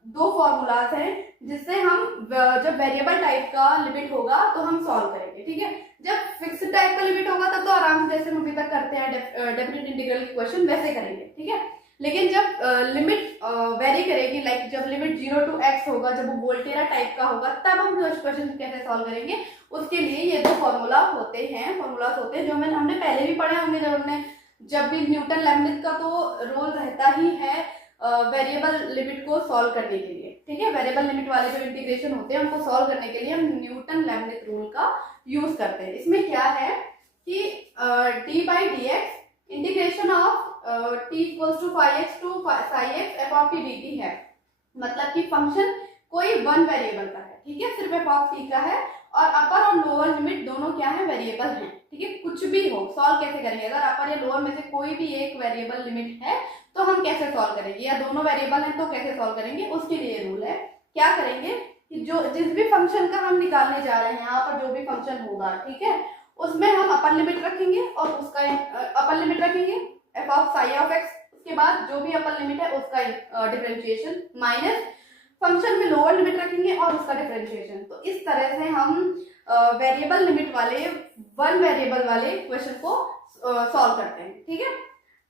दो फॉर्मूलाज हैं, जिससे हम जब वेरिएबल टाइप का लिमिट होगा तो हम सॉल्व करेंगे। ठीक है, जब फिक्स्ड टाइप का लिमिट होगा तब तो आराम से जैसे हम अभी तक करते हैं डेफिनेट इंटीग्रल इक्वेशन वैसे करेंगे। ठीक है, लेकिन जब लिमिट वेरी करेगी, लाइक जब लिमिट 0 to x होगा, जब वो वोल्टेरा टाइप का होगा, तब हम उस क्वेश्चन कैसे सॉल्व करेंगे, उसके लिए ये दो फॉर्मूलाज होते हैं जो हमने पहले भी पढ़े होंगे जब भी न्यूटन लेबनिज का तो रोल रहता ही है वेरिएबल लिमिट को सॉल्व करने के लिए। ठीक है, वेरिएबल लिमिट वाले जो इंटीग्रेशन होते हैं उनको सॉल्व करने के लिए हम न्यूटन लेबनिज रूल का यूज करते हैं। इसमें क्या है कि d by d x integration of t equals to phi x to psi x f of t d t है। मतलब कि फंक्शन कोई वन वेरिएबल का है, ठीक है, सिर्फ एफ ऑफ टी का है, और अपर और लोअर लिमिट दोनों क्या है, वेरिएबल हैं। ठीक है, कुछ भी हो सॉल्व कैसे करेंगे, अगर अपर या लोअर में से कोई भी एक वेरिएबल लिमिट है तो हम कैसे सॉल्व करेंगे, या दोनों वेरिएबल हैं तो कैसे सॉल्व करेंगे, उसके लिए रूल है। क्या करेंगे कि जो जिस भी फंक्शन का हम निकालने जा रहे हैं, यहाँ पर जो भी फंक्शन होगा, ठीक है, उसमें हम अपर लिमिट रखेंगे और उसका अपर लिमिट रखेंगे F of psi of x, उसके बाद जो भी अपर लिमिट है उसका डिफरेंशिएशन, माइनस फंक्शन में लोअर लिमिट रखेंगे और उसका डिफरेंशिएशन। तो इस तरह से हम वेरिएबल लिमिट वाले वन वेरिएबल वाले क्वेश्चन को सॉल्व करते हैं। ठीक है,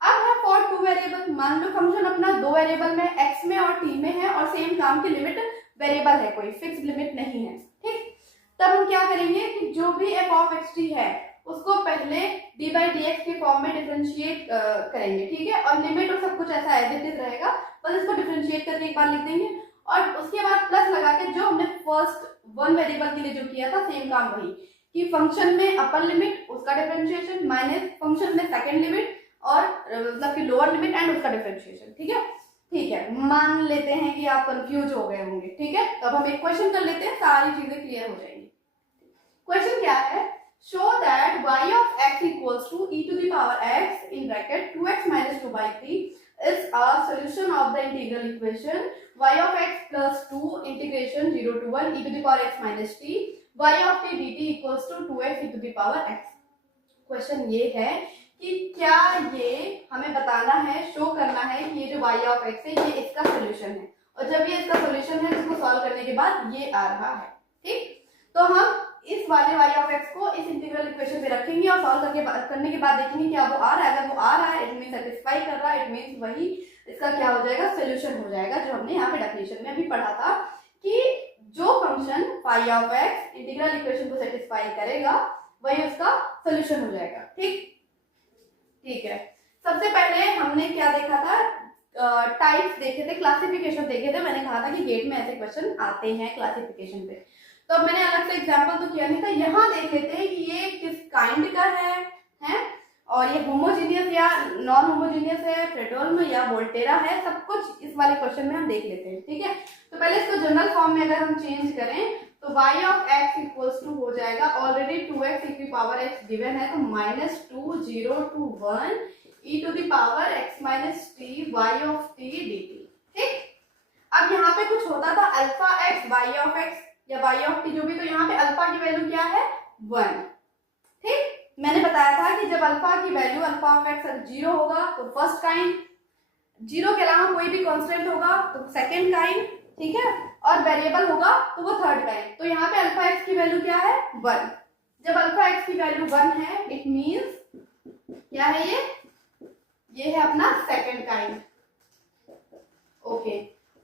अब है फॉर टू वेरिएबल, मान लो फंक्शन अपना दो वेरिएबल में x में और t में है और सेम काम की लिमिट वेरिएबल है, कोई फिक्स लिमिट नहीं है। ठीक, तब हम क्या करेंगे कि जो भी एफ ऑफ एक्स टी है उसको पहले डी बाई डी एक्स के फॉर्म में डिफरेंशिएट करेंगे। ठीक है, और लिमिट और सब कुछ ऐसा एज इट इज रहेगा, बस इसको डिफरेंशिएट करके एक बार लिख देंगे और उसके बाद प्लस लगा के जो हमने फर्स्ट वन वेरिएबल के लिए जो किया था सेम काम वही, कि फंक्शन में अपर लिमिट उसका डिफरेंशिएशन माइनस फंक्शन में सेकंड लिमिट और मतलब कि लोअर लिमिट एंड उसका डिफरेंशिएशन। ठीक है, ठीक है, मान लेते हैं कि आप कंफ्यूज हो गए होंगे। ठीक है, तो अब हम एक क्वेश्चन कर लेते हैं, सारी चीजें क्लियर हो जाएंगी। क्वेश्चन क्या है, show that y of x equals to e to the power x in bracket 2x minus 2 by 3 is a solution of the integral equation y of x plus 2 integration 0 to 1 e to the power x minus t y of t dt equals to 2x e to the power x। Question ये है कि क्या ये हमें बताना है, शो करना है कि ये जो y of x है ये इसका सोल्यूशन है, और जब ये इसका सोल्यूशन है इसको सॉल्व करने के बाद ये आ रहा है। ठीक, तो हम इस वाले y of x को इस इंटीग्रल इक्वेशन पे रखेंगे और सॉल्व करने के बाद देखेंगे क्या वो आ रहा है। अगर वो आ रहा है इट मीन सेटिस्फाई कर रहा है, इट मीन वही इसका क्या हो जाएगा, सोल्यूशन हो जाएगा, जो हमने यहाँ पे डेफिनेशन में अभी पढ़ा था कि जो function phi of x integral equation को सेटिस्फाई करेगा वही उसका सोल्यूशन हो जाएगा। ठीक, ठीक है, सबसे पहले हमने क्या देखा था, टाइप्स देखे थे, क्लासिफिकेशन देखे थे। मैंने कहा था कि गेट में ऐसे क्वेश्चन आते हैं क्लासिफिकेशन पे, तो अब मैंने अलग से एग्जांपल तो किया नहीं था। यहाँ देख लेते हैं कि ये किस काइंड का है और ये होमोजीनियस या नॉन होमोजीनियस है, फ्रेडहोल्म या वोल्टेरा है, सब कुछ इस वाले क्वेश्चन में हम देख लेते हैं। ठीक है, तो पहले इसको जनरल फॉर्म में अगर हम चेंज करें तो y of x equals to हो जाएगा, ऑलरेडी 2x e की पावर x गिवन है, तो -2 0 to 1 e to the power x minus t y of t dt। ठीक, अब यहाँ पे कुछ होता था alpha x y of x या y of t जो भी, तो यहाँ पे अल्फा की वैल्यू क्या है, 1। ठीक, मैंने बताया था कि जब अल्फा की वैल्यू अल्फा ऑफ एक्स 0 होगा तो फर्स्ट काइंड, 0 के अलावा कोई भी कांस्टेंट होगा तो सेकंड काइंड, ठीक है, और वेरिएबल होगा तो वो थर्ड काइंड। तो यहाँ पे अल्फा एक्स की वैल्यू क्या है, 1। जब अल्फा एक्स की वैल्यू 1 है इट मींस क्या है, ये है अपना सेकंड काइंड। ओके,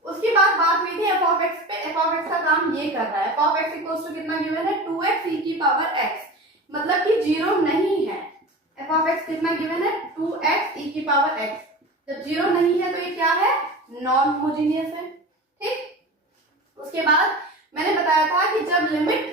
उसके बाद बात हुई थी एफ ऑफ एक्स पे। एफ ऑफ एक्स का काम ये कर रहा है, f of x equals to कितना गिवन है, 2x e की पावर x, मतलब कि 0 नहीं है। एफ ऑफ एक्स कितना गिवन है, 2x e की पावर x, जब 0 नहीं है तो ये क्या है, नॉन होमोजीनियस है। ठीक, उसके बाद मैंने बताया था कि जब लिमिट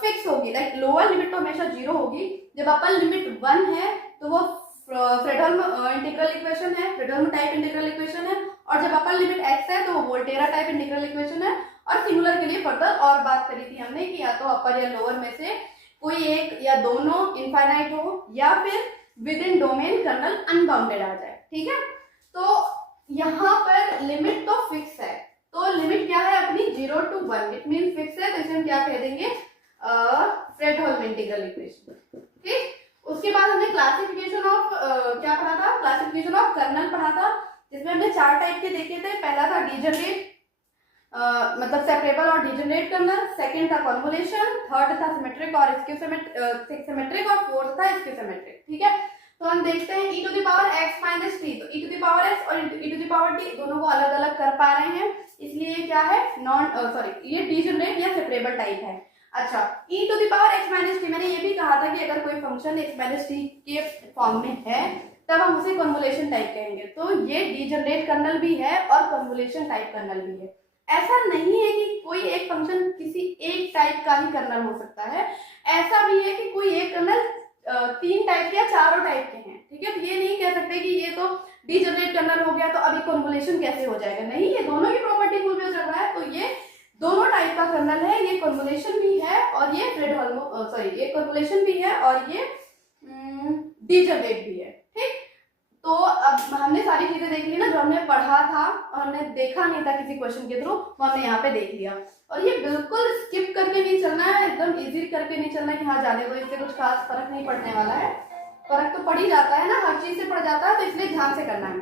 फिक्स होगी, लाइक लोअर लिमिट तो हमेशा 0 होगी, जब अपर लिमिट 1 है तो वो फ्रेडहोल्म इंटीग्रल इक्वेशन है, फ्रेडहोल्म टाइप इंटीग्रल इक्वेशन है, और जब अपर लिमिट x है तो वो वोल्टेरा टाइप इंटीग्रल इक्वेशन है। और सिंगुलर के लिए फर्दर और बात करी थी हमने कि या तो अपर या लोअर में से कोई एक या दोनों इनफाइनाइट हो, या फिर within domain kernel unbounded आ जाए, ठीक है। तो यहाँ पर लिमिट तो फिक्स है, तो लिमिट क्या है अपनी 0 to 1, इट मीन फिक्स है, तो इसे हम क्या कह देंगे फ्रेडहोल्म इंटीग्रल इक्वेशन, ठीक। उसके बाद हमने क्लासिफिकेशन ऑफ क्या पढ़ा था, क्लासिफिकेशन ऑफ कर्नल पढ़ा था, जिसमें हमने 4 टाइप के देखे थे। पहला था डीजनरेट मतलब सेपरेबल और डीजनरेट कर्नल, सेकंड था कन्वोल्यूशन, थर्ड था सिमेट्रिक और सिमेट्रिक और फोर्थ था स्क्यूसिमेट्रिक, ठीक है। तो हम देखते हैं e to the power x minus टी, तो e to the power x और e to the power t दोनों को अलग अलग कर पा रहे हैं, इसलिए क्या है ये डीजनरेट या सेपरेबल टाइप है। अच्छा, e to the power x minus t, मैंने ये भी कहा था कि अगर कोई फंक्शन x माइनस टी के फॉर्म में है तब हम उसे कन्वोल्यूशन टाइप कहेंगे, तो ये डीजनरेट कर्नल भी है और कन्वोल्यूशन टाइप कर्नल भी है। ऐसा नहीं है कि कोई एक फंक्शन किसी एक टाइप का ही कर्नल हो सकता है, ऐसा भी है कि कोई एक कर्नल 3 टाइप के या चारों टाइप के हैं, ठीक है। तो ये नहीं कह सकते कि ये तो डीजनरेट कर्नल हो गया तो अभी कन्वोल्यूशन कैसे हो जाएगा, नहीं, ये दोनों की प्रॉपर्टी फुलफिल कर रहा है, तो ये दोनों टाइप का कर्नल है, ये कन्वोल्यूशन भी है और ये ये कन्वोल्यूशन भी है और ये डीजनरेट भी है, ठीक। तो अब हमने सारी चीजें देख ली ना, जो हमने पढ़ा था और हमने देखा नहीं था किसी क्वेश्चन के थ्रू, वो हमने यहाँ पे देख लिया। और ये बिल्कुल स्किप करके नहीं चलना है, एकदम इजी करके नहीं चलना है कि हाँ जाने दो, इससे कुछ खास फर्क नहीं पड़ने वाला है। फर्क तो पड़ ही जाता है ना, हर चीज से पड़ जाता है, तो इसलिए ध्यान से करना है।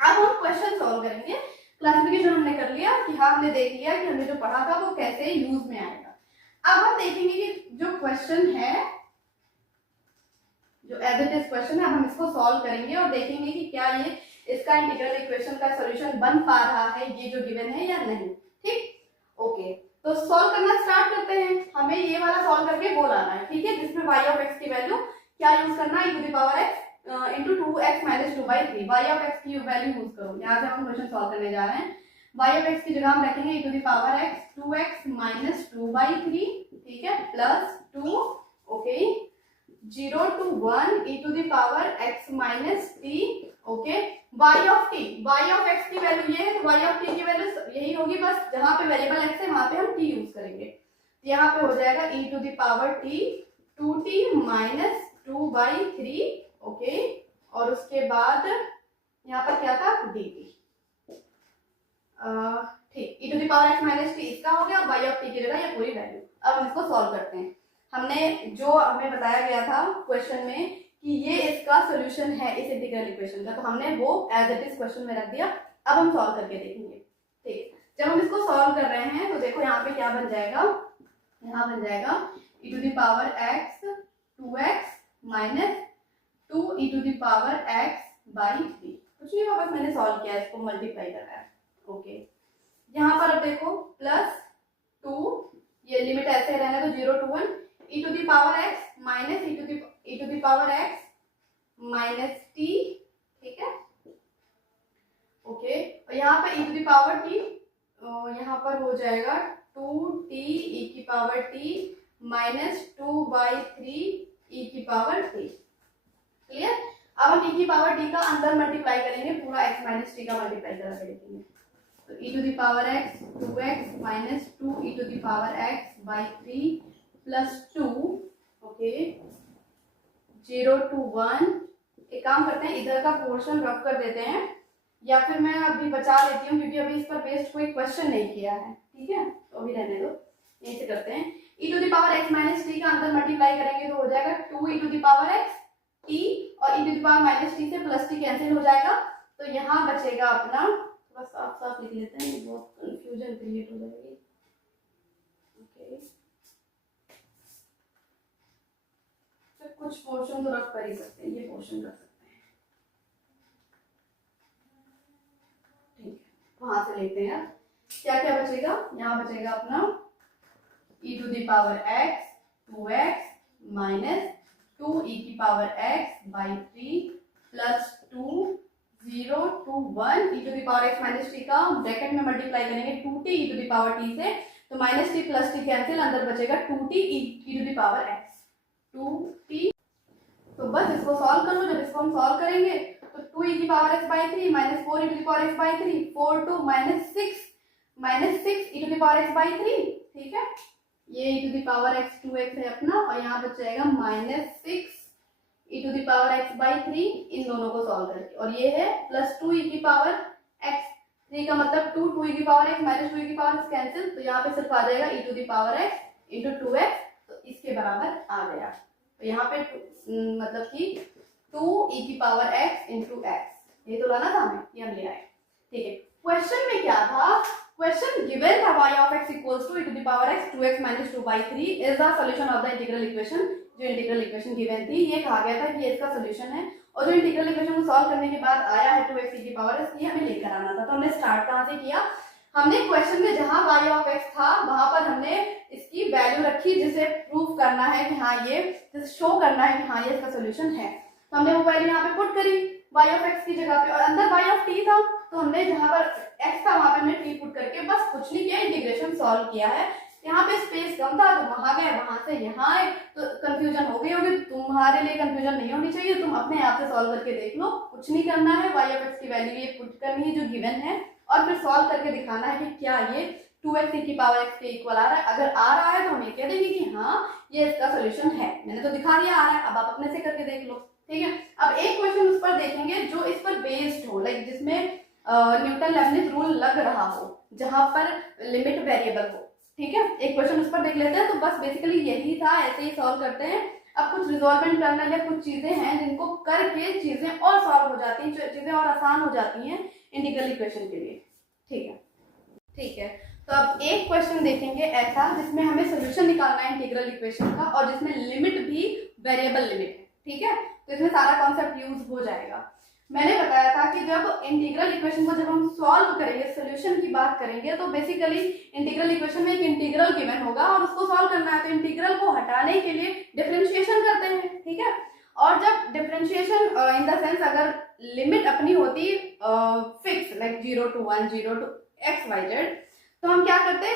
अब हम क्वेश्चन सॉल्व करेंगे। क्लासिफिकेशन हमने कर लिया कि हाँ हमने देख लिया कि हमने जो पढ़ा था वो कैसे यूज में आएगा। अब हम देखेंगे कि जो क्वेश्चन है, जो एज इट इज क्वेश्चन है, हम इसको सॉल्व करेंगे और देखेंगे कि क्या ये इसका इंटीग्रल इक्वेशन का सॉल्यूशन बन पा रहा है, ये जो गिवन है या नहीं, ठीक। ओके, तो सॉल्व करना स्टार्ट करते हैं। हमें ये वाला सॉल्व करके वो लाना है, ठीक है, जिसमें y ऑफ x की वैल्यू क्या यूज करना है, e to the power x into 2x minus 2/3, y of x की वैल्यू यूज करो। यहाँ से हम क्वेश्चन सॉल्व करने जा रहे हैं। y ऑफ x की जगह हम रखेंगे e to the power x 2x minus 2/3, ठीक है, plus 2, okay, 0 to 1 e to the power x minus t, okay, y of t, y of x की वैल्यू ये है, तो y of t की वैल्यू यही होगी, बस जहां पे वेरिएबल x है वहां पे हम t यूज करेंगे। यहाँ पे हो जाएगा e to the power t 2t minus 2/3, okay, और उसके बाद यहाँ पर क्या था dt, ठीक, e to the power x minus t इसका हो गया, y of t की जगह ये पूरी वैल्यू। अब हम इसको सॉल्व करते हैं। हमने जो हमें बताया गया था क्वेश्चन में कि ये इसका सॉल्यूशन है इस इंटीग्रल इक्वेशन का, तो हमने वो एज इट इज क्वेश्चन में रख दिया। अब हम सॉल्व करके देखेंगे, ठीक। जब हम इसको सॉल्व कर रहे हैं तो देखो यहाँ पे क्या बन जाएगा, यहाँ बन जाएगा e to the power x 2x minus 2 e to the power x/3, कुछ नहीं हुआ, बस मैंने सॉल्व किया, इसको मल्टीप्लाई कर रहा है, ओके। यहाँ पर अब देखो प्लस 2, ये लिमिट ऐसे रहना, तो 0 to 1 e to the power x minus e to the power x minus t, ठीक है, ओके। और यहाँ पर e to the power t, यहाँ पर हो जाएगा 2t e की पावर t माइनस 2/3 e की पावर t, क्लियर। अब हम e की पावर t का अंदर मल्टीप्लाई करेंगे, पूरा x माइनस t का मल्टीप्लाई करके देखेंगे, तो e to the power x 2x minus 2 e to the power x/3 plus 2, okay, 0 to 1। एक काम करते हैं, इधर का पोर्शन रफ कर देते हैं, या फिर मैं अभी बचा लेती हूँ क्योंकि अभी इस पर बेस्ड कोई क्वेश्चन नहीं किया है, ठीक है, तो अभी रहने दो। यहीं से करते हैं, e to the power x minus टी का अंदर मल्टीप्लाई करेंगे तो हो जाएगा 2 e to the power x t, और e to the power minus t से प्लस टी कैंसिल हो जाएगा, तो यहाँ बचेगा अपना, बस साफ साफ लिख लेते हैं, बहुत कंफ्यूजन क्रिएट हो जाएगी, ओके। कुछ पोर्शन तो रख कर ही सकते हैं, ये पोर्शन रख सकते हैं, ठीक है, वहां से लेते हैं। क्या क्या बचेगा, यहाँ बचेगा अपना e to the power x 2x minus 2 e की power x/3 plus 2 0 to 1 e to the power x minus t का ब्रैकेट में मल्टीप्लाई करेंगे 2t e to the power t से, तो minus t plus t cancel, अंदर बचेगा 2t e to the power x 2t। तो बस इसको सॉल्व कर लो। जब इसको हम सॉल्व करेंगे तो 2 e की power x/3 minus 4 e to the power x/3, 4 to minus 6 e to the power x/3, ठीक है, ये e to the power x 2x है अपना, और यहाँ बच जाएगा minus 6 e to the power x by 3 इन दोनों को सॉल्व करके, और ये है प्लस 2 e की पावर x, 3 का मतलब 2, 2 e की पावर x माइनस 2 e की पावर x कैंसिल, तो यहाँ पे सिर्फ आ जाएगा e to the power x into 2x, तो इसके बराबर आ गया। तो यहाँ पे मतलब कि 2 e की पावर x इंटू x, ये तो लाना था हमें, ये हम ले आए। ठीक है, क्वेश्चन में क्या था, क्वेश्चन गिवन था y of x equals to e to the power x 2x minus 2 by 3 is the solution of the integral equation. जो इंटीग्रल इक्वेशन गिवन थी, ये कहा गया था कि ये इसका सॉल्यूशन है, और जो इंटीग्रल इक्वेशन को सॉल्व करने के बाद आया है 2x e की पावर x, ये हमें लेकर आना था। तो हमने स्टार्ट कहाँ से किया, हमने क्वेश्चन में जहां y ऑफ x था वहां पर हमने इसकी वैल्यू रखी, जिसे प्रूव करना है कि हाँ ये, जिसे शो करना है कि हाँ ये इसका सॉल्यूशन है। तो हमने वो वैल्यू यहाँ पे पुट करी y ऑफ x की जगह पे, और अंदर y ऑफ t था, तो हमने जहां पर x था वहां पे हमने t पुट करके बस कुछ नहीं किया, इंटीग्रेशन सॉल्व किया है। यहाँ पे स्पेस कम था तो वहां गए, वहां से यहाँ आए, तो कंफ्यूजन हो गई होगी, तुम्हारे लिए कंफ्यूजन नहीं होनी चाहिए, तुम अपने आप से सॉल्व करके देख लो, कुछ नहीं करना है, y ऑफ x की वैल्यू ये पुट करनी है जो गिवन है, और फिर सॉल्व करके दिखाना है कि क्या ये 2x e की पावर x के इक्वल आ रहा है। अगर आ रहा है तो हम ये कह देंगे कि हाँ ये इसका सोल्यूशन है, मैंने तो दिखा दिया आ रहा है, अब आप अपने से करके देख लो। ठीक है, अब एक क्वेश्चन उस पर देखेंगे जो इस पर बेस्ड हो, लाइक जिसमें न्यूटन लेबनिज रूल लग रहा हो, जहां पर लिमिट वेरिएबल हो। ठीक है, एक क्वेश्चन उस पर देख लेते हैं। तो बस बेसिकली यही था, ऐसे ही सॉल्व करते हैं। अब कुछ रिजॉल्वेंट करना या कुछ चीजें हैं जिनको करके चीजें और सॉल्व हो जाती हैं, चीजें और आसान हो जाती हैं इंटीग्रल इक्वेशन के लिए। ठीक है, ठीक है, तो अब एक क्वेश्चन देखेंगे ऐसा जिसमें हमें सोल्यूशन निकालना है इंटीग्रल इक्वेशन का, और जिसमें लिमिट भी वेरिएबल लिमिट है। ठीक है, तो इसमें सारा कॉन्सेप्ट यूज हो जाएगा। मैंने बताया था कि जब इंटीग्रल इक्वेशन को जब हम सॉल्व करेंगे, सोल्यूशन की बात करेंगे, तो बेसिकली इंटीग्रल इक्वेशन में एक इंटीग्रल गिवन होगा और उसको सॉल्व करना है, तो इंटीग्रल को हटाने के लिए डिफरेंशिएशन करते हैं। ठीक है, और जब डिफरेंशिएशन इन द सेंस अगर लिमिट अपनी होती fix, like 0 to 1, 0 to x y z, तो हम क्या करते,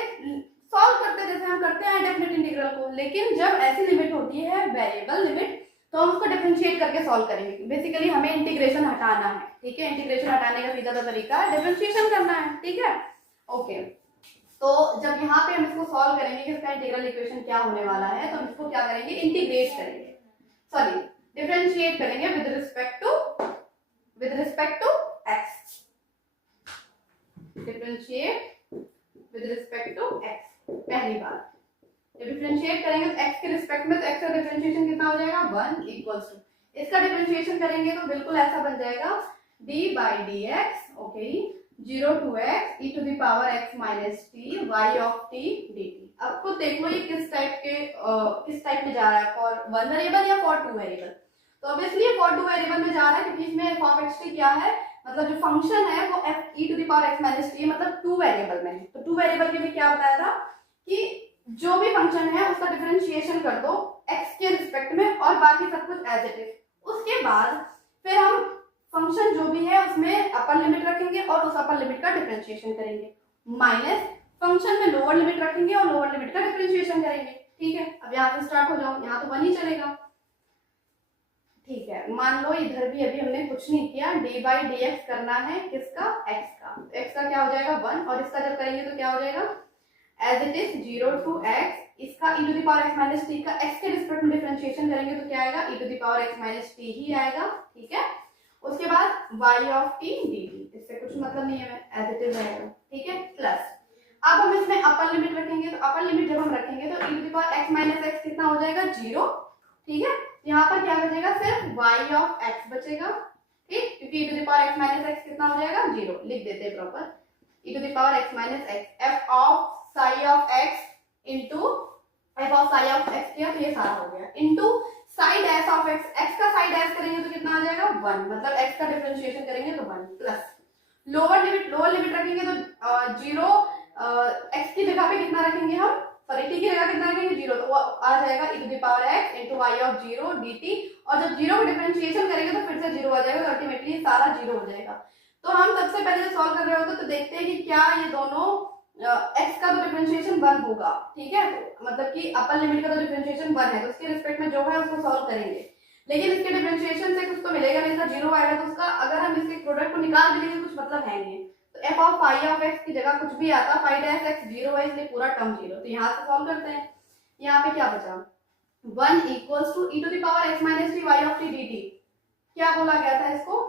सॉल्व करते जैसे हम करते हैं डेफिनेट इंटीग्रल को। लेकिन जब ऐसी लिमिट होती है वेरिएबल लिमिट, तो हम उसको डिफरेंशिएट करके सॉल्व करेंगे। बेसिकली हमें इंटीग्रेशन हटाना है। ठीक है, इंटीग्रेशन हटाने का सीधा सा तरीका है डिफरेंशिएशन करना है। ठीक है, ओके, तो जब यहाँ पे हम इसको सॉल्व करेंगे कि इसका इंटीग्रल इक्वेशन क्या होने वाला है, तो हम इसको क्या करेंगे, इंटीग्रेट करेंगे, सॉरी डिफरेंशिएट करेंगे with respect to x, differentiate with respect to x। पहली बात, जब डिफरेंशिएट करेंगे तो x के रिस्पेक्ट में, तो x का डिफरेंशिएशन कितना हो जाएगा, 1 इक्वल्स टू, इसका डिफरेंशिएशन करेंगे तो बिल्कुल ऐसा बन जाएगा d by d x, okay, 0 to x e to the power x minus t y of t dt। अब खुद देख लो ये किस टाइप में जा रहा है, फॉर 1 वेरिएबल या फॉर 2 वेरिएबल। तो ऑब्वियसली फॉर 2 वेरिएबल में जा रहा है, क्योंकि इसमें f ऑफ x t क्या है, मतलब जो फंक्शन है वो f e to the power x minus t, मतलब 2 वेरिएबल में है। तो 2 वेरिएबल के भी क्या बताया था कि जो भी फंक्शन है उसका डिफरेंशिएशन कर दो x के रिस्पेक्ट में, और बाकी सब कुछ एज इट इज। उसके बाद फिर हम फंक्शन जो भी है उसमें अपर लिमिट रखेंगे और उस अपर लिमिट का डिफरेंशिएशन करेंगे, माइनस फंक्शन में लोअर लिमिट रखेंगे और लोअर लिमिट का डिफरेंशिएशन करेंगे। ठीक है, अब यहाँ से स्टार्ट हो जाओ, यहाँ तो 1 ही चलेगा। ठीक है, मान लो इधर भी अभी हमने कुछ नहीं किया, डी बाई डी एक्स करना है, किसका, x का। x का क्या हो जाएगा 1, और इसका जब करेंगे तो क्या हो जाएगा, as it is 0 to x, इसका e to the power x minus t का x के रिस्पेक्ट में डिफरेंशिएशन करेंगे तो क्या आएगा, e to the power x minus t ही आएगा। ठीक है, उसके बाद y ऑफ t dt, इससे कुछ मतलब नहीं है, एज इट इज आएगा। ठीक है, प्लस अब हम इसमें अपर लिमिट रखेंगे, तो अपर लिमिट जब हम रखेंगे तो e to the power x minus x कितना हो जाएगा, 0। ठीक है, यहाँ पर क्या बचेगा, सिर्फ y ऑफ x बचेगा। ठीक, क्योंकि e to the power x minus x कितना हो जाएगा, 0, लिख देते हैं proper, e to the power x minus x, f of psi of x into f of psi of x किया तो ये सारा हो गया, into psi dash of x, x का साई डैश करेंगे तो कितना आ जाएगा, 1, मतलब x का डिफरेंशिएशन करेंगे तो 1, प्लस लोअर लिमिट रखेंगे तो 0, x की जगह पे कितना रखेंगे हम, सॉरी t की जगह कितना रखेंगे, 0, तो वो आ जाएगा e to the power x into y of 0 dt, और जब 0 को डिफरेंशिएशन करेंगे तो फिर से 0 आ जाएगा, तो अल्टीमेटली सारा 0 हो जाएगा। तो हम सबसे पहले जब सॉल्व कर रहे होते तो देखते हैं कि क्या ये दोनों x का तो डिफरेंशिएशन 1 होगा। ठीक है, तो मतलब कि अपर लिमिट का तो डिफरेंशिएशन 1 है, तो उसके रिस्पेक्ट में जो है उसको सॉल्व करेंगे, लेकिन इसके डिफरेंशिएशन से कुछ तो मिलेगा नहीं, इसका 0 आएगा, तो उसका अगर हम इसके प्रोडक्ट को निकाल भी लेंगे कुछ मतलब है नहीं। तो f of phi of x की जगह कुछ भी आता, फाई डैश x 0 है, इसलिए पूरा टर्म 0, तो यहाँ से सॉल्व करते हैं। यहाँ पे क्या बचा, 1 equals to e to the power x minus t y of t d t. क्या बोला गया था इसको?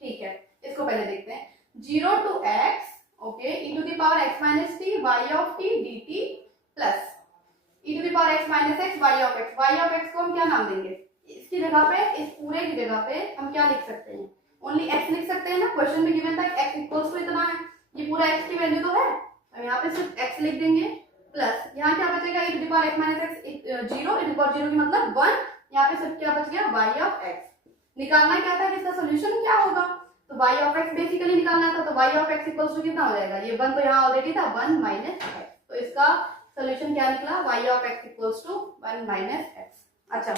ठीक है, इसको पहले देखते हैं। 0 to x, okay, e to the power x minus t y of t d t plus e to the power x minus x y of x. Y of x को हम क्या नाम देंगे? इसकी जगह पे, इस पूरे की जगह पे हम क्या लिख सकते हैं? ओनली x लिख सकते हैं ना, क्वेश्चन में गिवन था x इक्वल्स टू इतना है, ये पूरा x की वैल्यू तो है, अब यहाँ पे सिर्फ x लिख देंगे प्लस यहाँ क्या बचेगा? e to the power x minus x 0, e to the power 0 की मतलब 1, यहाँ पे सिर्फ क्या बच गया? y of x। निकालना क्या था? इसका सोल्यूशन क्या होगा? तो y ऑफ x बेसिकली निकालना था, तो y of x equals to कितना हो जाएगा? ये 1 तो यहाँ ऑलरेडी था, 1 माइनस x, तो इसका सोल्यूशन क्या निकला? y of x equals to 1 minus x। अच्छा,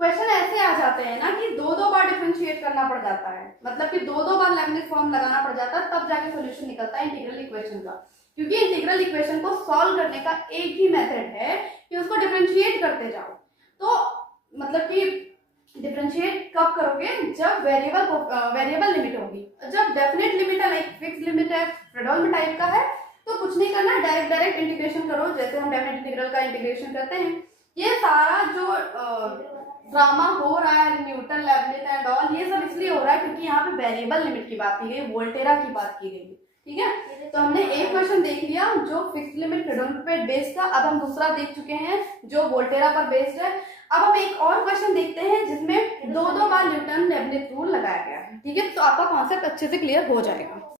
क्वेश्चन ऐसे आ जाते हैं ना कि दो बार डिफरेंशिएट करना पड़ जाता है, मतलब कि दो बार लेबनिज़ फॉर्म लगाना पड़ जाता है, तब जाके सॉल्यूशन निकलता है इंटीग्रल इक्वेशन का। क्योंकि इंटीग्रल इक्वेशन को सॉल्व करने का एक ही मेथड है कि उसको डिफरेंशिएट करते जाओ। तो मतलब कि डिफरेंशिएट कब करोगे? जब वेरिएबल लिमिट होगी। जब डेफिनेट लिमिट है, लाइक फिक्स लिमिट है, फ्रेडहोल्म टाइप का है, तो कुछ नहीं करना, डायरेक्ट इंटीग्रेशन करो, जैसे हम डेफिनेट इंटीग्रल का इंटीग्रेशन करते हैं। ये सारा जो ड्रामा हो रहा है न्यूटन, लेबनिज़ एंड ऑल, ये सब इसलिए हो रहा है क्योंकि यहाँ पे वेरिएबल लिमिट की बात की गई, वोल्टेरा की बात की गई। ठीक है, तो हमने एक क्वेश्चन देख लिया जो फिक्स लिमिट फ्रीडम पे बेस्ड था, अब हम दूसरा देख चुके हैं जो वोल्टेरा पर बेस्ड है। अब हम एक और क्वेश्चन देखते हैं जिसमें दो बार न्यूटन लेबनिज़ रूल लगाया गया है। ठीक है, तो आपका कॉन्सेप्ट अच्छे से क्लियर हो जाएगा।